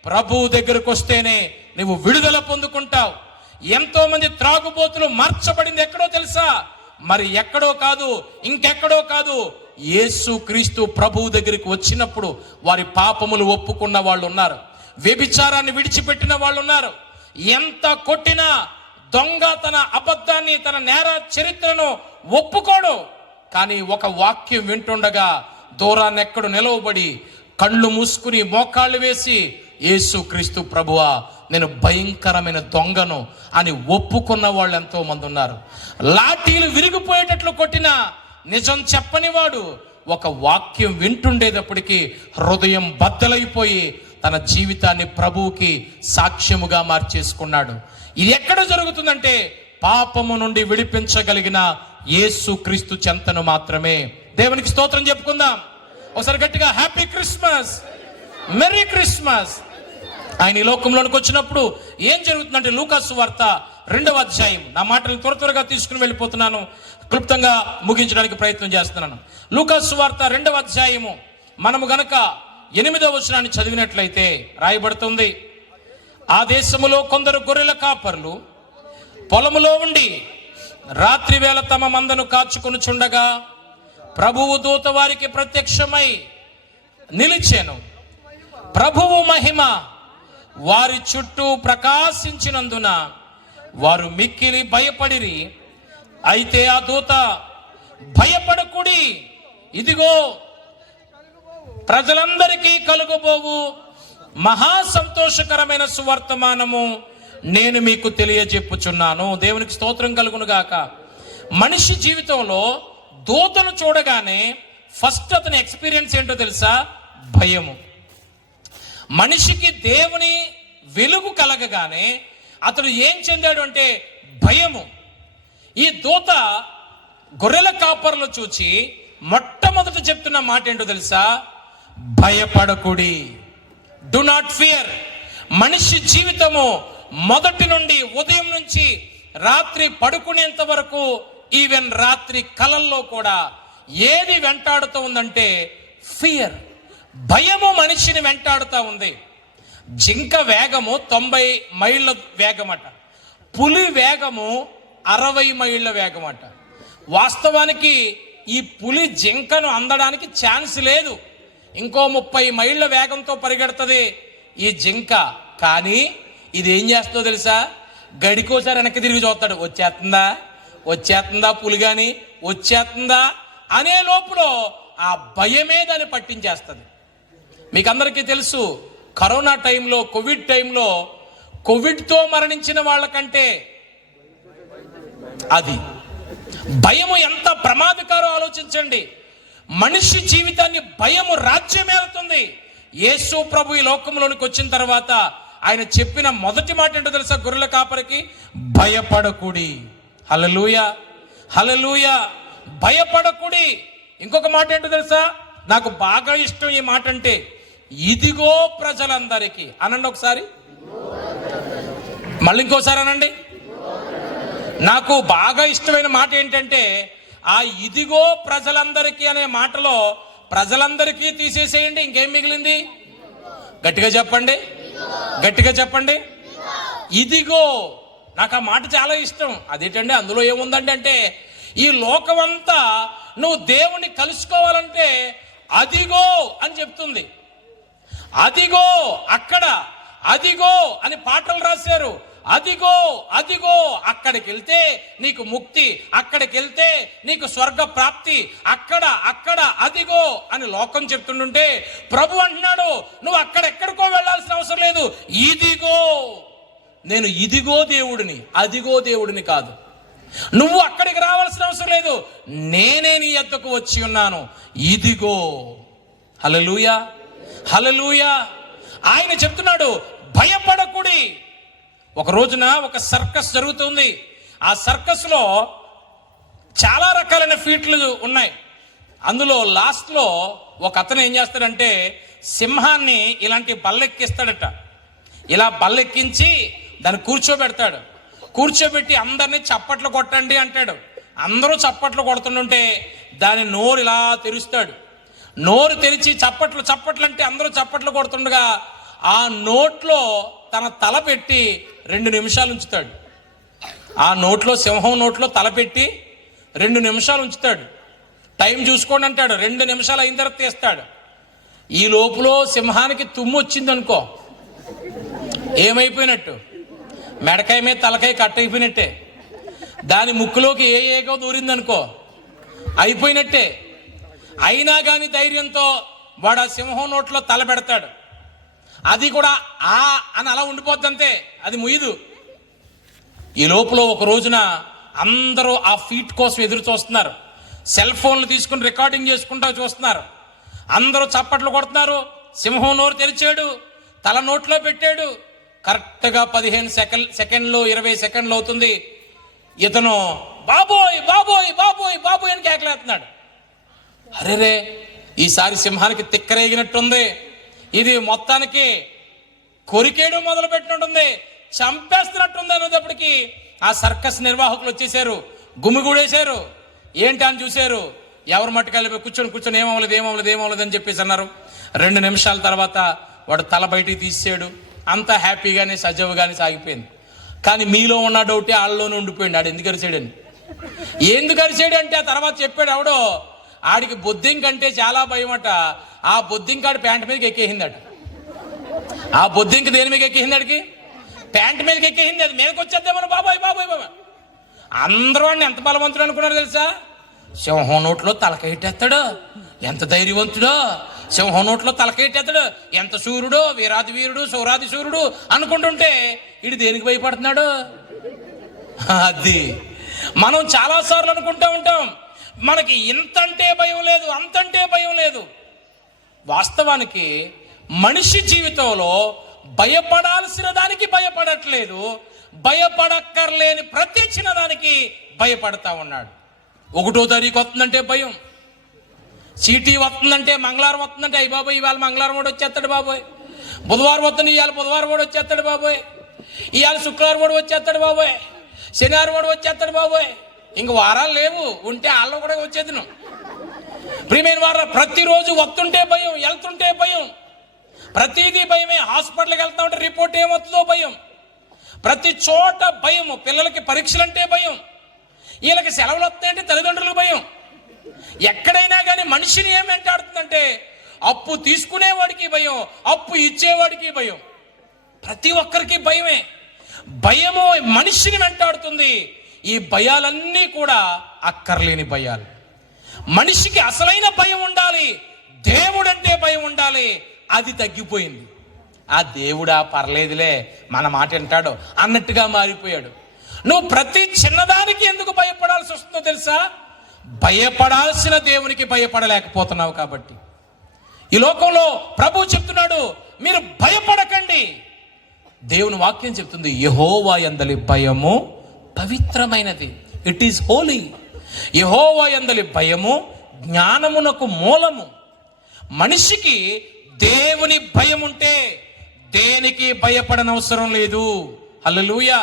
ప్రభువు దగ్గరకు వస్తేనే నువ్వు విడుదల పొందుకుంటావు. ఎంతో మంది త్రాగుబోతులు మార్చబడింది ఎక్కడో తెలుసా? మరి ఎక్కడో కాదు, ఇంకెక్కడో కాదు, యేసు క్రీస్తు ప్రభువు దగ్గరికి వచ్చినప్పుడు వారి పాపములు ఒప్పుకున్న వాళ్ళు ఉన్నారు. వ్యభిచారాన్ని విడిచిపెట్టిన వాళ్ళు ఉన్నారు. ఎంత కొట్టినా దొంగ తన అబద్ధాన్ని, తన నేర చరిత్రను ఒప్పుకోడు. కానీ ఒక వాక్యం వింటుండగా దూరాన్ని ఎక్కడు నిలవబడి కళ్ళు మూసుకుని మోకాళ్ళు వేసి, యేసు క్రీస్తు ప్రభువా, నేను భయంకరమైన దొంగను అని ఒప్పుకున్న వాళ్ళు ఎంతో మంది ఉన్నారు. లాఠీలు విరిగిపోయేటట్లు కొట్టిన నిజం చెప్పని వాడు ఒక వాక్యం వింటుండేటప్పటికీ హృదయం బద్దలైపోయి తన జీవితాన్ని ప్రభువుకి సాక్ష్యముగా మార్చేసుకున్నాడు. ఇది ఎక్కడ జరుగుతుందంటే పాపము నుండి విడిపించగలిగిన యేసు క్రీస్తు చెంతను మాత్రమే. దేవునికి స్తోత్రం చెప్పుకుందాం. ఒకసారి గట్టిగా హ్యాపీ క్రిస్మస్, మెరీ క్రిస్మస్. ఆయన ఈ లోకంలోనికి వచ్చినప్పుడు ఏం జరుగుతుందంటే లూకాసు వార్త 2వ అధ్యాయం. నా మాటలు త్వరగా తీసుకుని వెళ్ళిపోతున్నాను, క్లుప్తంగా ముగించడానికి ప్రయత్నం చేస్తున్నాను. లూకాసు వార్త 2వ అధ్యాయము మనము గనక 8వ వచనాన్ని చదివినట్లయితే రాయబడుతుంది, ఆ దేశములో కొందరు గొర్రెల కాపర్లు పొలములో ఉండి రాత్రి వేళ తమ మందను కాచుకొనుచుండగా ప్రభువు దూత వారికి ప్రత్యక్షమై నిలిచెను. ప్రభువు మహిమ వారి చుట్టూ ప్రకాశించినందున వారు మిక్కిలి భయపడిరి. అయితే ఆ దూత, భయపడకుడి, ఇదిగో ప్రజలందరికీ కలుగబోవు మహా సంతోషకరమైన సువర్తమానము నేను మీకు తెలియజెప్పుచున్నాను. దేవునికి స్తోత్రం కలుగును గాక. మనిషి జీవితంలో దూతను చూడగానే ఫస్ట్ అతని ఎక్స్పీరియన్స్ ఏంటో తెలుసా? భయము. మనిషికి దేవుని వెలుగు కలగగానే అతడు ఏం చెందాడు అంటే భయము. ఈ దూత గొర్రెల కాపర్లు చూచి మొట్టమొదట చెప్తున్న మాట ఏంటో తెలుసా? భయపడకుడి. Do not fear. మనిషి జీవితము మొదటి నుండి ఉదయం నుంచి రాత్రి పడుకునేంత వరకు, ఈవెన్ రాత్రి కలల్లో కూడా ఏది వెంటాడుతూ ఉందంటే ఫియర్. భయము మనిషిని వెంటాడుతూ ఉంది. జింక వేగము 90 మైళ్ళ వేగమట, పులి వేగము 60 మైళ్ళ వేగమట. వాస్తవానికి ఈ పులి జింకను అందడానికి ఛాన్స్ లేదు. ఇంకో 30 మైళ్ళ వేగంతో పరిగెడుతుంది ఈ జింక. కానీ ఇది ఏం చేస్తుందో తెలుసా? గడికోసారి వెనక్కి తిరిగి చూస్తాడు, వచ్చేస్తుందా వచ్చేస్తుందా పులి గాని వచ్చేస్తుందా అనే లోపల ఆ భయమే దాన్ని పట్టించేస్తుంది. మీకు అందరికీ తెలుసు, కరోనా టైంలో, కోవిడ్ టైంలో కోవిడ్తో మరణించిన వాళ్ళకంటే అది భయము ఎంత ప్రమాదకరో ఆలోచించండి. మనిషి జీవితాన్ని భయము రాజ్యమేలుతుంది. యేసు ప్రభు ఈ లోకంలోనికి వచ్చిన తర్వాత ఆయన చెప్పిన మొదటి మాట ఏంటో తెలుసా? గొర్రెల కాపరికి భయపడకుడి. హల్లెలూయా, హల్లెలూయా. భయపడకుడి. ఇంకొక మాట ఏంటో తెలుసా? నాకు బాగా ఇష్టం ఈ మాట అంటే, ఇదిగో ప్రజలందరికీ అనండి ఒకసారి, మళ్ళీ ఇంకోసారి అనండి. నాకు బాగా ఇష్టమైన మాట ఏంటంటే, ఆ ఇదిగో ప్రజలందరికీ అనే మాటలో ప్రజలందరికీ తీసేసేయండి, ఇంకేం మిగిలింది? గట్టిగా చెప్పండి, గట్టిగా చెప్పండి. ఇదిగో. నాకు ఆ మాట చాలా ఇష్టం. అదేంటండి, అందులో ఏముందండి అంటే, ఈ లోకమంతా నువ్వు దేవుణ్ణి కలుసుకోవాలంటే అదిగో అని చెప్తుంది. అదిగో అక్కడ, అదిగో అని పాటలు రాశారు. అదిగో అదిగో, అక్కడికి వెళ్తే నీకు ముక్తి, అక్కడికి వెళ్తే నీకు స్వర్గ ప్రాప్తి, అక్కడ అక్కడ అదిగో అని లోకం చెప్తుంటుంటే ప్రభు అంటున్నాడు, నువ్వు అక్కడెక్కడికో వెళ్ళాల్సిన అవసరం లేదు. ఇదిగో, నేను ఇదిగో దేవుడిని, అదిగో దేవుడిని కాదు. నువ్వు అక్కడికి రావాల్సిన అవసరం లేదు, నేనే నీ యొద్దకు వచ్చి ఉన్నాను. ఇదిగో. హల్లెలూయా, హల్లెలూయా. ఆయన చెప్తున్నాడు భయపడకుడి. ఒక రోజున ఒక సర్కస్ జరుగుతుంది. ఆ సర్కస్ లో చాలా రకాలైన ఫీట్లు ఉన్నాయి. అందులో లాస్ట్ లో ఒక అతను ఏం చేస్తాడంటే, సింహాన్ని ఇలాంటి బల్లెక్కిస్తాడట. ఇలా బల్లెక్కించి దాన్ని కూర్చోబెడతాడు. కూర్చోబెట్టి అందరినీ చప్పట్లు కొట్టండి అంటాడు. అందరూ చప్పట్లు కొడుతుంటే దాని నోరు ఇలా తెరుస్తాడు. నోరు తెరిచి చప్పట్లు చప్పట్లు అంటే అందరూ చప్పట్లు కొడుతుండగా ఆ నోట్లో తన తల పెట్టి 2 నిమిషాలు ఉంచుతాడు. ఆ నోట్లో, సింహం నోట్లో తల పెట్టి 2 నిమిషాలు ఉంచుతాడు. టైం చూసుకోండి అంటాడు. 2 నిమిషాలు అయిన తర్వాత తీస్తాడు. ఈ లోపల సింహానికి తుమ్ము వచ్చింది అనుకో, ఏమైపోయినట్టు? మెడకాయ మీద తలకాయ కట్ అయిపోయినట్టే. దాని ముక్కులోకి ఏగో దూరిందనుకో, అయిపోయినట్టే. అయినా కానీ ధైర్యంతో వాడు ఆ సింహం నోట్లో తల పెడతాడు. అది కూడా ఆ అని అలా ఉండిపోద్దంతే, అది ముయ్యదు. ఈ లోపల ఒక రోజున అందరూ ఆ ఫీట్ కోసం ఎదురు చూస్తున్నారు. సెల్ ఫోన్లు తీసుకుని రికార్డింగ్ చేసుకుంటూ చూస్తున్నారు. అందరూ చప్పట్లు కొడుతున్నారు. సింహం నోరు తెరిచాడు, తల నోట్లో పెట్టాడు. కరెక్ట్గా 15 సెకండ్లు 20 సెకండ్లు అవుతుంది. ఇతను బాబోయ్ బాబోయ్ బాబోయ్ బాబోయ్ అని కేకలేస్తున్నాడు. అరేరే, ఈసారి సింహానికి తిక్కరేగినట్టుంది. ఇది మొత్తానికి కొరికేయడం మొదలు పెట్టినట్టుంది, చంపేస్తున్నట్టుంది అనేటప్పటికి ఆ సర్కస్ నిర్వాహకులు వచ్చేసారు, గుమిగూడేశారు. ఏంటి అని చూశారు. ఎవరు మట్టుకెళ్ళి కూర్చొని ఏమవ్వలేదు అని చెప్పేసి అన్నారు. 2 నిమిషాల తర్వాత వాడు తల బయటికి తీసాడు. అంతా హ్యాపీగానే సజావుగానే సాగిపోయింది. కానీ మీలో ఉన్న డౌటే వాళ్ళలోనే ఉండిపోయింది. ఆడు ఎందుకు అరిచాడని. ఎందుకు అరిచాడు అంటే ఆ తర్వాత చెప్పాడు ఎవడో, ఆడికి బొద్దింకంటే చాలా భయమట. ఆ బొద్దింకాడు ప్యాంట్ మీదకి ఎక్కేసిందట. ఆ బొద్దింక దేని మీద ఎక్కేసింది? ఆడికి ప్యాంట్ మీదకి ఎక్కేసింది. అది మీదకి వచ్చేద్దామని బాబాయ్ బాబాయ్ బాబాయ్. అందరూ వాడిని ఎంత బలవంతుడు అనుకున్నారు తెలుసా? సింహం నోట్లో తలకైట్టేస్తాడు, ఎంత ధైర్యవంతుడో. సింహం నోట్లో తలకైట్టేస్తాడు, ఎంత సూర్యుడో, వీరాది వీరుడు, సౌరాది సూర్యుడు అనుకుంటుంటే వీడు దేనికి భయపడుతున్నాడు? అది మనం చాలాసార్లు అనుకుంటూ ఉంటాం, మనకి ఇంతంటే భయం లేదు, అంతంటే భయం లేదు. వాస్తవానికి మనిషి జీవితంలో భయపడాల్సిన దానికి భయపడట్లేదు, భయపడక్కర్లేని ప్రతి చిన్నదానికి భయపడతా ఉన్నాడు. 1వ తారీఖు వస్తుందంటే భయం, చీటీ వస్తుందంటే, మంగళవారం వస్తుందంటే అయ్యి బాబోయ్ ఇవాళ మంగళవారం కూడా వచ్చేస్తాడు బాబోయ్, బుధవారం వస్తుంది ఇవాళ బుధవారం కూడా వచ్చేస్తాడు బాబోయ్, ఇవాళ శుక్రవారం కూడా వచ్చేస్తాడు బాబోయ్, శనివారం కూడా వచ్చేస్తాడు బాబోయ్. ఇంక వారాలు లేవు, ఉంటే వాళ్ళు కూడా వచ్చేది. ప్రియమైన వారు, ప్రతిరోజు వస్తుంటే భయం, వెళ్తుంటే భయం, ప్రతిదీ భయమే. హాస్పిటల్కి వెళ్తా ఉంటే రిపోర్ట్ ఏమవుతుందో భయం, ప్రతి చోట భయము. పిల్లలకి పరీక్షలు అంటే భయం, వీళ్ళకి సెలవులు వస్తాయంటే తల్లిదండ్రులకు భయం. ఎక్కడైనా కానీ మనిషిని ఏం వెంటాడుతుందంటే అప్పు తీసుకునేవాడికి భయం, అప్పు ఇచ్చేవాడికి భయం, ప్రతి ఒక్కరికి భయమే. భయము మనిషిని వెంటాడుతుంది. ఈ భయాలన్నీ కూడా అక్కర్లేని భయాలు. మనిషికి అసలైన భయం ఉండాలి, దేవుడంటే భయం ఉండాలి. అది తగ్గిపోయింది. ఆ దేవుడా పర్లేదులే మన మాట వింటాడు అన్నట్టుగా మారిపోయాడు. నువ్వు ప్రతి చిన్నదానికి ఎందుకు భయపడాల్సి వస్తుందో తెలుసా? భయపడాల్సిన దేవునికి భయపడలేకపోతున్నావు కాబట్టి. ఈ లోకంలో ప్రభువు చెప్తున్నాడు, మీరు భయపడకండి. దేవుని వాక్యం చెప్తుంది, యెహోవా యందలి భయము పవిత్రమైనది, ఇట్ ఈస్ హోలీ. యెహోవా యందలి భయము జ్ఞానమునకు మూలము. మనిషికి దేవుని భయం ఉంటే దేనికి భయపడనవసరం లేదు. హల్లెలూయా.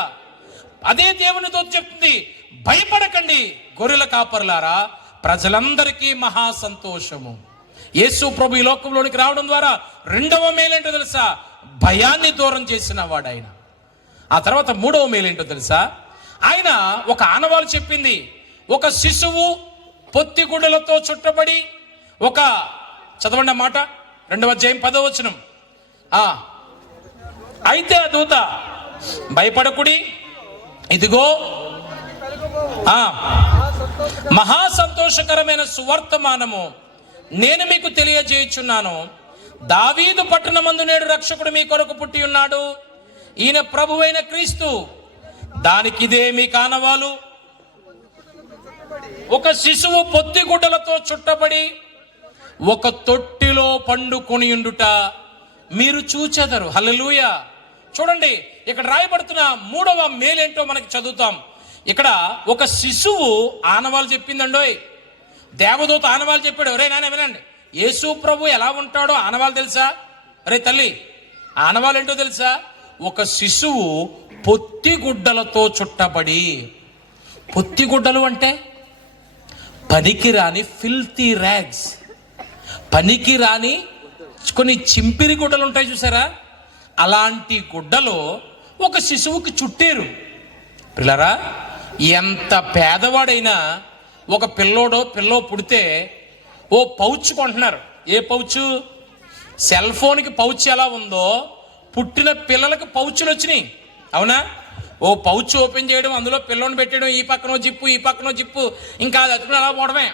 అదే దేవునితో చెప్తుంది, భయపడకండి గొర్రెల కాపరులారా, ప్రజలందరికీ మహా సంతోషము. యేసు ప్రభు ఈ లోకంలోనికి రావడం ద్వారా 2వ మేలేంటో తెలుసా? భయాన్ని దూరం చేసిన వాడు ఆయన. ఆ తర్వాత 3వ మేలేంటో తెలుసా? ఆయన ఒక ఆనవాలు చెప్పింది. ఒక శిశువు పొత్తిగుడ్డలతో చుట్టబడి, చదవండి మాట, 2వ అధ్యాయం 10వ వచనం. అయితే ఆ దూత, భయపడకుడి, ఇదిగో మహా సంతోషకరమైన సువర్తమానము నేను మీకు తెలియజేయుచున్నాను. దావీదు పట్టణమందు నేడు రక్షకుడు మీ కొరకు పుట్టి ఉన్నాడు, ఈయన ప్రభువైన క్రీస్తు. దానికి ఇదే మీ కానవాలు. ఒక శిశువు పొత్తిగుడ్డలతో చుట్టబడి ఒక తొట్టిలో పండుకొని ఉండుట మీరు చూచెదరు. హల్లెలూయా. చూడండి, ఇక్కడ రాయబడుతున్న 3వ మేలేంటో మనకి చదువుతాం. ఇక్కడ ఒక శిశువు ఆనవాలు చెప్పిందండోయ్. దేవదూత ఆనవాలు చెప్పాడు. ఒరే నాయన వినండి, యేసు ప్రభు ఎలా ఉంటాడో ఆనవాలు తెలుసా? అరే తల్లి, ఆనవాలు ఏంటో తెలుసా? ఒక శిశువు పొత్తిగుడ్డలతో చుట్టబడి. పొత్తిగుడ్డలు అంటే పనికిరాని ఫిల్తీ ర్యాగ్స్, పనికిరాని కొన్ని చింపిరి గుడ్డలు ఉంటాయి చూసారా, అలాంటి గుడ్డలు ఒక శిశువుకి చుట్టారు. పిల్లరా, ఎంత పేదవాడైనా ఒక పిల్లో పుడితే ఓ పౌచ్ కొంటున్నారు. ఏ పౌచ్? సెల్ ఫోన్కి పౌచ్ ఎలా ఉందో పుట్టిన పిల్లలకి పౌచులు వచ్చినాయి, అవునా? ఓ పౌచ్ ఓపెన్ చేయడం, అందులో పిల్లోని పెట్టడం, ఈ పక్కనో జిప్పు ఈ పక్కనో జిప్పు, ఇంకా అది అతుకుని అలా పోవడమే.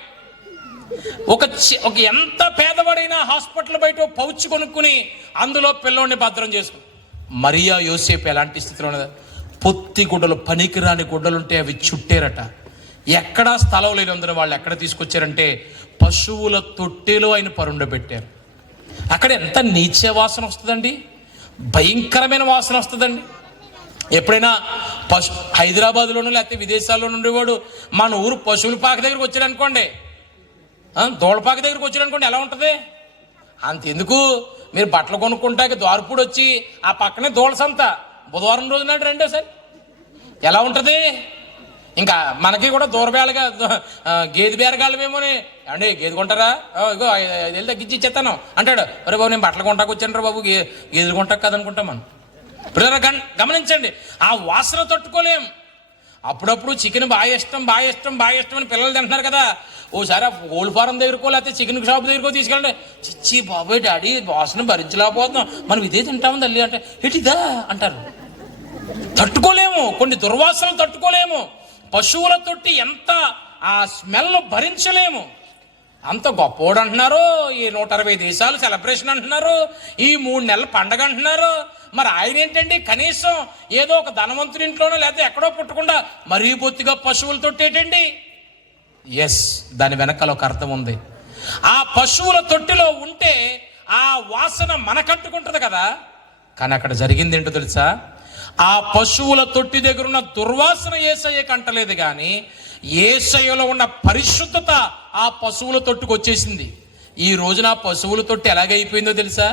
ఒక ఎంత పేదవాడైనా హాస్పిటల్ బయట పౌచ్ కొనుక్కుని అందులో పిల్లోని భద్రం చేసుకుని. మరియా యోసేపు ఎలాంటి స్థితిలో ఉన్నది? పొత్తి గుడ్డలు, పనికిరాని గుడ్డలు ఉంటే అవి చుట్టారట. ఎక్కడా స్థలం లేనందున వాళ్ళు ఎక్కడ తీసుకొచ్చారంటే పశువుల తొట్టెలో ఆయన పరుండబెట్టారు. అక్కడ ఎంత నీచ వాసన వస్తుందండి, భయంకరమైన వాసన వస్తుందండి. ఎప్పుడైనా హైదరాబాద్లోనూ లేకపోతే విదేశాల్లో ఉండేవాడు మన ఊరు పశువుల పాక దగ్గరికి వచ్చాడు అనుకోండి, దోళపాక దగ్గరికి వచ్చాడు అనుకోండి, ఎలా ఉంటుంది? అంతెందుకు, మీరు బట్టలు కొనుక్కుంటాక ద్వారపూడి వచ్చి ఆ పక్కనే దోళ సంత బుధవారం రోజు నాడు రండి సార్, ఎలా ఉంటుంది? ఇంకా మనకి కూడా దూరబేళగా గేదె బేరగాళ్ళమేమోని, అండి గేదె కొంటారా, ఇగో 5,000 తగ్గించి ఇచ్చేస్తాను అంటాడు. అరే బాబు, నేను బట్టలు కొంటాకు వచ్చాను రా బాబు, గేదెలు కొంటాకు కదనుకుంటాం మనం. పిల్లలు గమనించండి, ఆ వాసన తట్టుకోలేం. అప్పుడప్పుడు చికెన్ బాగా ఇష్టం అని పిల్లలు తింటున్నారు కదా, ఓసారి ఆ కోళ్ళ ఫారం దగ్గరకో లేకపోతే చికెన్ షాప్ దగ్గరకో తీసుకెళ్ళండి. చిచ్చి బాబోయ్ డాడీ, వాసన భరించలేకపోతున్నాం, మనం ఇదే తింటాము తల్లి అంటే, ఇదా అంటారు. తట్టుకోలేము, కొన్ని దుర్వాసనలు తట్టుకోలేము. పశువుల తొట్టి ఎంత ఆ స్మెల్ భరించలేము. అంత గొప్పోడు అంటున్నారు, ఈ 160 దేశాలు సెలబ్రేషన్ అంటున్నారు, ఈ 3 నెలల పండగ అంటున్నారు. మరి ఆయన ఏంటండి కనీసం ఏదో ఒక ధనవంతుని ఇంట్లోనో లేకపోతే ఎక్కడో పుట్టకుండా మరీ బొత్తిగా పశువులు తొట్టేటండి? ఎస్, దాని వెనకాల ఒక అర్థం ఉంది. ఆ పశువుల తొట్టిలో ఉంటే ఆ వాసన మనకంటుకుంటుంది కదా. కానీ అక్కడ జరిగింది ఏంటో తెలుసా? ఆ పశువుల తొట్టి దగ్గర ఉన్న దుర్వాసన యేసయ్యకి అంటలేదు, కానీ యేసయ్యలో ఉన్న పరిశుద్ధత ఆ పశువుల తొట్టుకు వచ్చేసింది. ఈ రోజున ఆ పశువుల తొట్టి ఎలాగైపోయిందో తెలుసా?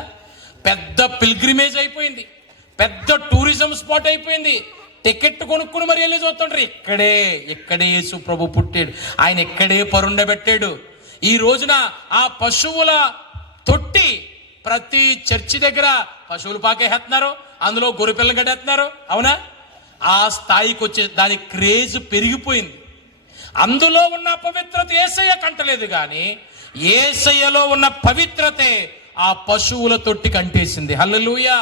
పెద్ద పిల్గ్రిమేజ్ అయిపోయింది, పెద్ద టూరిజం స్పాట్ అయిపోయింది. టికెట్ కొనుక్కుని మరి వెళ్ళి చూస్తుంటారు. ఇక్కడే యేసు ప్రభు పుట్టాడు, ఆయన ఇక్కడే పరుండబెట్టాడు. ఈ రోజున ఆ పశువుల తొట్టి ప్రతి చర్చి దగ్గర పశువులు పాకేస్తున్నారు, అందులో గొర్రెపిల్లలు గడేస్తున్నారు. అవునా? ఆ స్థాయికి వచ్చే దాని క్రేజ్ పెరిగిపోయింది. అందులో ఉన్న పవిత్రత యేసయ్య కంటలేదు, కానీ యేసయ్యలో ఉన్న పవిత్రతే ఆ పశువుల తొట్టి కంటేసింది. హల్లెలూయా!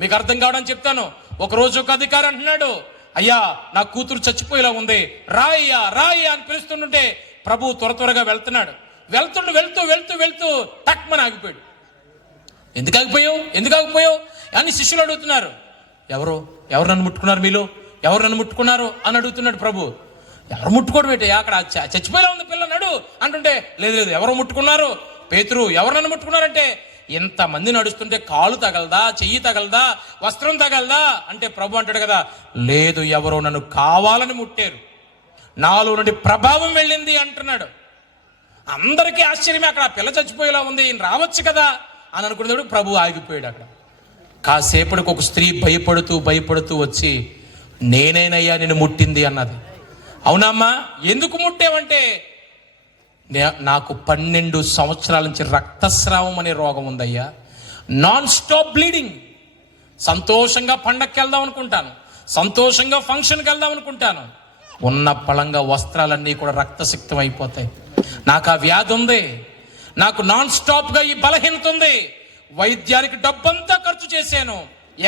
మీకు అర్థం కావడానికి చెప్తాను. ఒకరోజు ఒక అధికారి అంటున్నాడు, అయ్యా నా కూతురు చచ్చిపోయేలా ఉంది, రాయ్యా రాయ్యా అని పిలుస్తుంటే ప్రభు త్వరగా వెళ్తున్నాడు. వెళ్తూ టక్మని ఆగిపోయాడు. ఎందుకు ఆగిపోయావు అని శిష్యులు అడుగుతున్నారు. ఎవరు నన్ను ముట్టుకున్నారు, మీలో ఎవరు నన్ను ముట్టుకున్నారు అని అడుగుతున్నాడు ప్రభు. ఎవరు ముట్టుకోవడం ఏంటి, అక్కడ చచ్చిపోయేలా ఉంది పిల్ల నడు అంటుంటే, లేదు ఎవరు ముట్టుకున్నారు? పేతురు. ఎవరు నన్ను ముట్టుకున్నారంటే, ఇంతమంది నడుస్తుంటే కాలు తగలదా, చెయ్యి తగలదా, వస్త్రం తగలదా అంటే ప్రభు అంటాడు కదా, లేదు ఎవరో నన్ను కావాలని ముట్టారు, నాలో నుండి ప్రభావం వెళ్ళింది అంటున్నాడు. అందరికీ ఆశ్చర్యమే, అక్కడ పిల్ల చచ్చిపోయేలా ఉంది, ఈయన రావచ్చు కదా అని అనుకున్నాడు. ప్రభు ఆగిపోయాడు అక్కడ. కాసేపటికి ఒక స్త్రీ భయపడుతూ వచ్చి, నేనేనయ్యా నిన్ను ముట్టింది అన్నది. అవునమ్మా, ఎందుకు ముట్టావంటే, నాకు 12 సంవత్సరాల నుంచి రక్తస్రావం అనే రోగం ఉందయ్యా, నాన్ స్టాప్ బ్లీడింగ్. సంతోషంగా పండగకి వెళ్దాం అనుకుంటాను, సంతోషంగా ఫంక్షన్కి వెళ్దాం అనుకుంటాను, ఉన్న పళంగా వస్త్రాలన్నీ కూడా రక్తసిక్తం అయిపోతాయి. నాకు ఆ వ్యాధి ఉంది, నాకు నాన్ స్టాప్గా ఈ బలహీనత ఉంది, వైద్యానికి డబ్బంతా ఖర్చు చేశాను,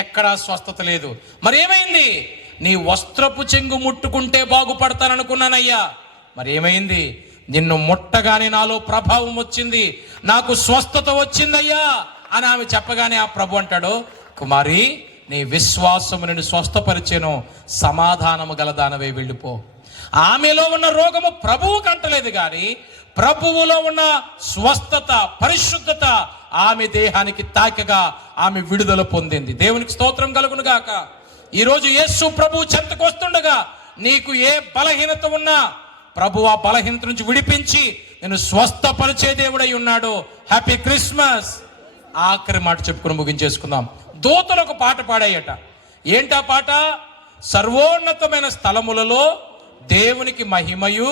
ఎక్కడా స్వస్థత లేదు. మరి ఏమైంది? నీ వస్త్రపు చెంగు ముట్టుకుంటే బాగుపడతాననుకున్నానయ్యా, మరి ఏమైంది? నిన్ను ముట్టగానే నాలో ప్రభావం వచ్చింది, నాకు స్వస్థత వచ్చిందయ్యా అని ఆమె చెప్పగానే ఆ ప్రభు అంటాడు, కుమారి నీ విశ్వాసము నిన్ను స్వస్థపరిచేను, సమాధానము గలదానవే వెళ్ళిపో. ఆమెలో ఉన్న రోగము ప్రభువు కంటలేదు, కానీ ప్రభువులో ఉన్న స్వస్థత, పరిశుద్ధత ఆమె దేహానికి తాకగా ఆమె విడుదల పొందింది. దేవునికి స్తోత్రం కలుగును గాక. ఈరోజు యేసు ప్రభు చెంతకు వస్తుండగా నీకు ఏ బలహీనత ఉన్నా ప్రభు ఆ బలహీనత నుంచి విడిపించి నేను స్వస్థపరిచే దేవుడై ఉన్నాడు. Happy Christmas. ఆఖరి మాట చెప్పుకుని ముగించేసుకుందాం. దూతలు ఒక పాట పాడాయట. ఏంటా పాట? సర్వోన్నతమైన స్థలములలో దేవునికి మహిమయు,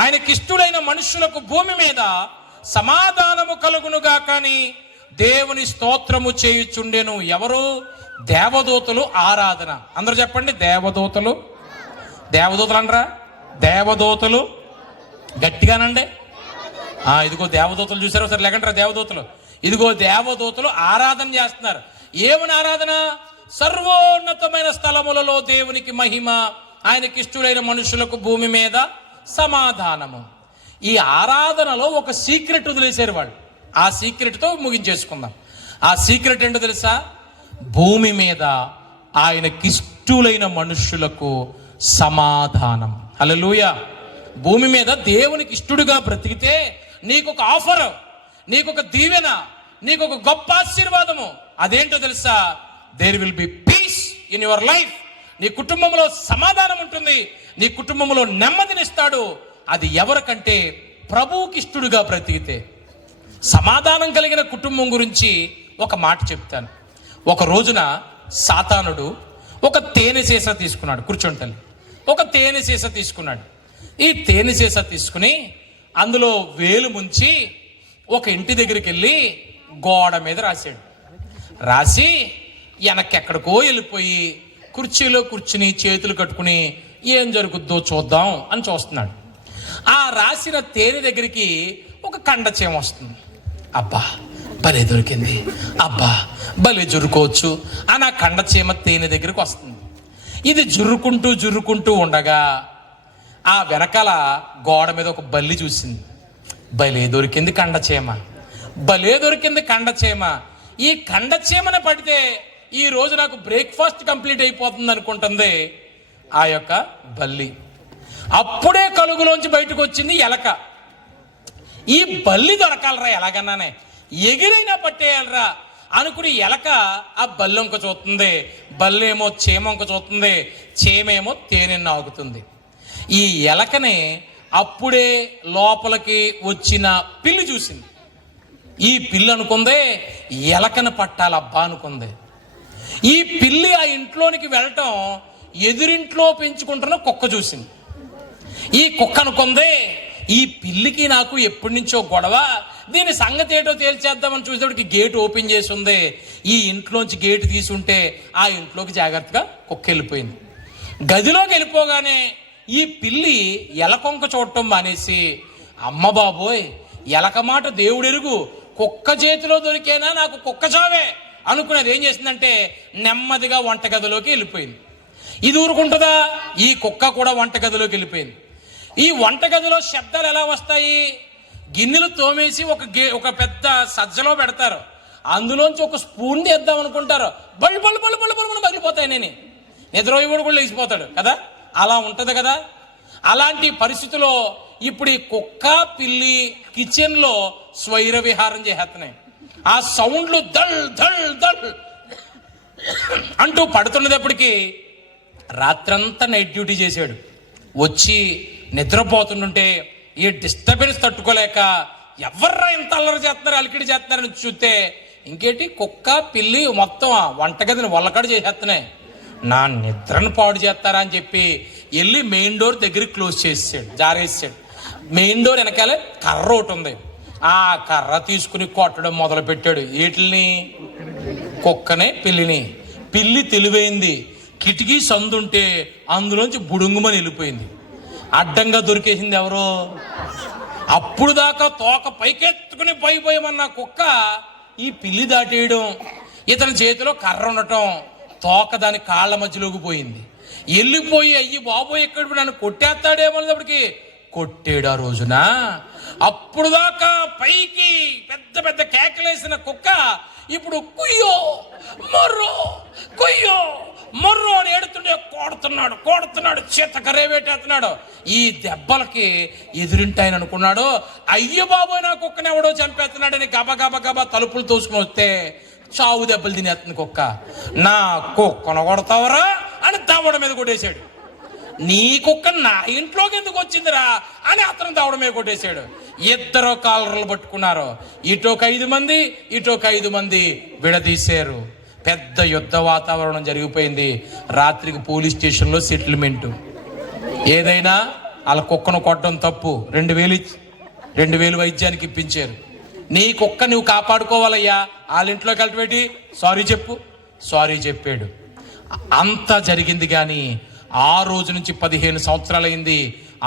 ఆయనకిష్టులైన మనుషులకు భూమి మీద సమాధానము కలుగునుగా, కానీ దేవుని స్తోత్రము చేయుచుండెను. ఎవరు? దేవదూతలు ఆరాధన. అందరూ చెప్పండి, దేవదూతలు అనరా? దేవదూతలు గట్టిగానండి. ఇదిగో దేవదూతలు చూసారు, ఒకసారి లేకంటారా దేవదూతలు? ఇదిగో దేవదూతలు ఆరాధన చేస్తున్నారు. ఏమని ఆరాధన? సర్వోన్నతమైన స్థలములలో దేవునికి మహిమ, ఆయనకిష్టులైన మనుషులకు భూమి మీద సమాధానము. ఈ ఆరాధనలో ఒక సీక్రెట్ వదిలేశారు వాళ్ళు. ఆ సీక్రెట్తో ముగించేసుకుందాం. ఆ సీక్రెట్ ఏంటో తెలుసా? భూమి మీద ఆయనకిష్టులైన మనుషులకు సమాధానం. హల్లెలూయా. భూమి మీద దేవునికి ఇష్టడుగా బ్రతికితే నీకొక ఆఫర్, నీకొక దీవెన, నీకొక గొప్ప ఆశీర్వాదము. అదేంటో తెలుసా? There will be peace in your life. నీ కుటుంబంలో సమాధానం ఉంటుంది, నీ కుటుంబంలో నెమ్మదినిస్తాడు. అది ఎవరికంటే ప్రభువుకి ఇష్టడుగా బ్రతికితే. సమాధానం కలిగిన కుటుంబం గురించి ఒక మాట చెప్తాను. ఒక రోజున సాతానుడు ఒక తేనె సీసా తీసుకున్నాడు. కూర్చోండి. ఒక తేనె సీసా తీసుకున్నాడు. ఈ తేనె సీసా తీసుకుని అందులో వేలు ముంచి ఒక ఇంటి దగ్గరికి వెళ్ళి గోడ మీద రాశాడు. రాసి వెనక్కెక్కడికో వెళ్ళిపోయి కుర్చీలో కూర్చుని చేతులు కట్టుకుని ఏం జరుగుద్దో చూద్దాం అని చూస్తున్నాడు. ఆ రాసిన తేనె దగ్గరికి ఒక కండచేమ వస్తుంది. అబ్బా భలే దొరికింది, అబ్బా భలే జురుకోవచ్చు అని ఆ కండచీమ తేనె దగ్గరికి వస్తుంది. ఇది జుర్రుకుంటూ ఉండగా ఆ వెనకాల గోడ మీద ఒక బల్లి చూసింది. భలే దొరికింది కండచీమ, భలే దొరికింది కండచీమ. ఈ కండచీమని పడితే ఈ రోజు నాకు బ్రేక్ఫాస్ట్ కంప్లీట్ అయిపోతుంది అనుకుంటుంది ఆ యొక్క బల్లి. అప్పుడే కలుగులోంచి బయటకు వచ్చింది ఎలక. ఈ బల్లి దొరకాలరా ఎలాగన్నానే, ఎగిరైనా పట్టేయాలరా అనుకుని ఎలక ఆ బల్లొంక చూస్తుంది, బల్లేమో చీమంక చూస్తుంది, చీమేమో తేనెను ఆగుతుంది. ఈ ఎలకని అప్పుడే లోపలికి వచ్చిన పిల్లి చూసింది. ఈ పిల్లి అనుకుంది ఎలకను పట్టాలబ్బా అనుకుంది. ఈ పిల్లి ఆ ఇంట్లోనికి వెళ్ళటం ఎదురింట్లో పెంచుకుంటున్న కుక్క చూసింది. ఈ కుక్క అనుకుంది ఈ పిల్లికి నాకు ఎప్పటి నుంచో గొడవ, దీని సంగతి ఏటో తేల్చేద్దామని చూసేటప్పటికి గేట్ ఓపెన్ చేసి ఉంది. ఈ ఇంట్లోంచి గేటు తీసుంటే ఆ ఇంట్లోకి జాగ్రత్తగా కుక్క వెళ్ళిపోయింది. గదిలోకి వెళ్ళిపోగానే ఈ పిల్లి ఎలకొంక చూడటం మానేసి, అమ్మ బాబోయ్ ఎలక మాట దేవుడెరుగు, కుక్క చేతిలో దొరికేనా నాకు కుక్క చావే అనుకునేది ఏం చేసిందంటే నెమ్మదిగా వంటగదిలోకి వెళ్ళిపోయింది. ఇది ఊరుకుంటుందా, ఈ కుక్క కూడా వంటగదిలోకి వెళ్ళిపోయింది. ఈ వంటగదిలో శబ్దాలు ఎలా వస్తాయి, గిన్నెలు తోమేసి ఒక పెద్ద సజ్జలో పెడతారు, అందులోంచి ఒక స్పూన్ తీద్దాం అనుకుంటారు, బళ్ళు బళ్ళు బళ్ళు బళ్ళు బళ్ళు పగిలిపోతాయి. నేను నిద్రపోయి కూడా లేచిపోతాడు కదా, అలా ఉంటుంది కదా. అలాంటి పరిస్థితిలో ఇప్పుడు ఈ కుక్క పిల్లి కిచెన్లో స్వైర విహారం చేస్తున్నాయి. ఆ సౌండ్లు దల్ దల్ దల్ అంటూ పడుతున్నప్పటికీ రాత్రంతా నైట్ డ్యూటీ చేశాడు. వచ్చి నిద్రపోతుంటే ఈ డిస్టర్బెన్స్ తట్టుకోలేక ఎవర్రా ఇంత అల్లరి చేస్తున్నారు, అలికిడి చేస్తున్నారని చూస్తే ఇంకేంటి కుక్క పిల్లి మొత్తం వంటగదిని వల్లకడ చేసేస్తున్నాయి. నా నిద్రను పాడు చేస్తారా అని చెప్పి వెళ్ళి మెయిన్ డోర్ దగ్గర క్లోజ్ చేసాడు, జారేసాడు. మెయిన్ డోర్ వెనకాలే కర్ర ఒకటి ఉంది, ఆ కర్ర తీసుకుని కొట్టడం మొదలు పెట్టాడు. వీటిని కుక్కనే పిల్లిని. పిల్లి తెలివైంది, కిటికీ సందుంటే అందులోంచి బుడుంగుమని వెళ్ళిపోయింది. అడ్డంగా దొరికేసింది ఎవరో. అప్పుడు దాకా తోక పైకెత్తుకుని పోయమన్న కుక్క ఈ పిల్లి దాటేయడం, ఇతని చేతిలో కర్ర ఉండటం, తోక దాని కాళ్ళ మధ్యలోకి పోయింది. వెళ్ళిపోయి అయ్యి బాబోయ్ ఎక్కడ నన్ను కొట్టేస్తాడేమన్నప్పటికి కొట్టాడు ఆ రోజున. అప్పుడు దాకా పైకి పెద్ద పెద్ద కేకలేసిన కుక్క ఇప్పుడు కుయ్యో మొర్రో కుయ్యో మొర్రో అని ఏడుతుండే కొడుతున్నాడు చేత కర్రేవేటేస్తున్నాడు. ఈ దెబ్బలకి ఎదురింటాయని అనుకున్నాడు, అయ్య బాబోయ్ నా కుక్కని ఎవడో చంపేస్తున్నాడని గబా తలుపులు తోసుకుని వస్తే చావు దెబ్బలు తినేస్తుంది కుక్క. నా కుక్కను కొడతావరా అని దవడ మీద కొట్టేశాడు. నీ కుక్క నా ఇంట్లోకి ఎందుకు వచ్చిందిరా అని అతను దవడ మీద కొట్టేశాడు. ఇద్దరు కాలర్లు పట్టుకున్నారు, ఇటొక 5 మంది ఇటొక 5 మంది విడదీశారు. పెద్ద యుద్ధ వాతావరణం జరిగిపోయింది. రాత్రికి పోలీస్ స్టేషన్లో సెటిల్మెంట్. ఏదైనా వాళ్ళ కుక్కను కొట్టడం తప్పు, 2000 వైద్యానికి ఇప్పించారు. నీ కుక్క నువ్వు కాపాడుకోవాలయ్యా, వాళ్ళ ఇంట్లోకి వెళ్ళిపెట్టి సారీ చెప్పాడు. అంతా జరిగింది. కానీ ఆ రోజు నుంచి 15 సంవత్సరాలైంది.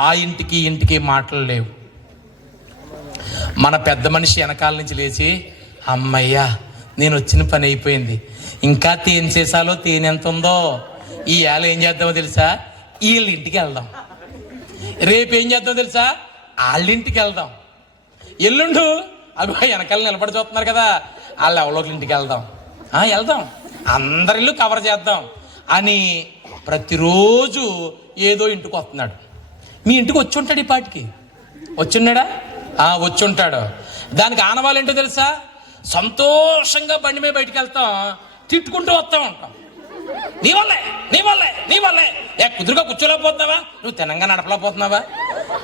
ఆ ఇంటికి మాటలు లేవు. మన పెద్ద మనిషి వెనకాల నుంచి లేచి, అమ్మయ్యా నేను వచ్చిన పని అయిపోయింది, ఇంకా తేనె చేసాలో తేనె ఎంత ఉందో, ఈ ఏళ ఏం చేద్దామో తెలుసా, వీళ్ళ ఇంటికి వెళ్దాం. రేపు ఏం చేద్దామో తెలుసా, వాళ్ళ ఇంటికి వెళ్దాం. ఎల్లుండు అవి వెనకాల నిలబడి చూస్తున్నారు కదా, వాళ్ళ ఎవరోకి ఇంటికి వెళ్దాం, అందరి ఇల్లు కవర్ చేద్దాం అని ప్రతిరోజు ఏదో ఇంటికి వస్తున్నాడు. మీ ఇంటికి వచ్చి ఉంటాడు, ఈ పాటికి వచ్చున్నాడా, వచ్చి ఉంటాడు. దానికి ఆనవాళ్ళు ఏంటో తెలుసా, సంతోషంగా బండి మీద బయటికి వెళ్తాం, తిట్టుకుంటూ వస్తూ ఉంటాం. నీ వల్లే కుదురుగా కూర్చోలేకపోతున్నావా, నువ్వు తినంగా నడపలేకపోతున్నావా,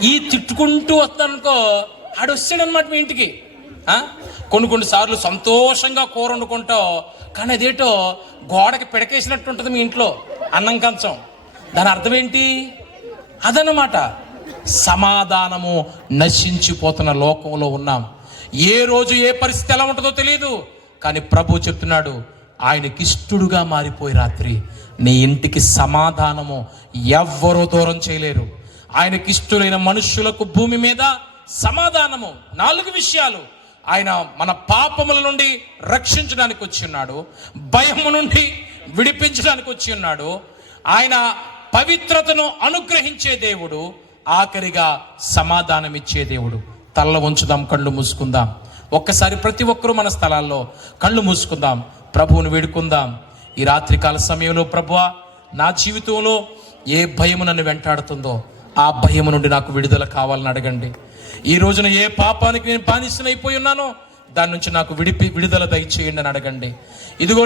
ఈ తిట్టుకుంటూ వస్తానుకో ఆడు వస్తాడనమాట మీ ఇంటికి. కొన్ని సార్లు సంతోషంగా కూర వండుకుంటావు, కానీ అదేటో గోడకి పిడకేసినట్టు ఉంటుంది మీ ఇంట్లో అన్నం కంచం. దాని అర్థం ఏంటి, అదన్నమాట సమాధానము నశించిపోతున్న లోకంలో ఉన్నాం. ఏ రోజు ఏ పరిస్థితి ఎలా ఉంటుందో తెలియదు, కానీ ప్రభు చెప్తున్నాడు, ఆయనకిష్టుడుగా మారిపోయి రాత్రి నీ ఇంటికి సమాధానము ఎవ్వరూ దూరం చేయలేరు. ఆయనకిష్టులైన మనుష్యులకు భూమి మీద సమాధానము. 4 విషయాలు. ఆయన మన పాపముల నుండి రక్షించడానికి వచ్చి ఉన్నాడు, భయము నుండి విడిపించడానికి వచ్చి ఉన్నాడు, ఆయన పవిత్రతను అనుగ్రహించే దేవుడు, ఆఖరిగా సమాధానం ఇచ్చే దేవుడు. తలలో ఉంచుదాం, కళ్ళు మూసుకుందాం. ఒక్కసారి ప్రతి ఒక్కరూ మన స్థలాల్లో కళ్ళు మూసుకుందాం, ప్రభువుని వేడుకుందాం. ఈ రాత్రికాల సమయంలో, ప్రభువా, నా జీవితంలో ఏ భయము నన్ను వెంటాడుతుందో ఆ భయము నుండి నాకు విడుదల కావాలని అడగండి. ఈ రోజున ఏ పాపానికి నేను బానిసనైపోయి ఉన్నానో దాని నుంచి నాకు విడుదల దయచేయండి అని అడగండి. ఇదిగో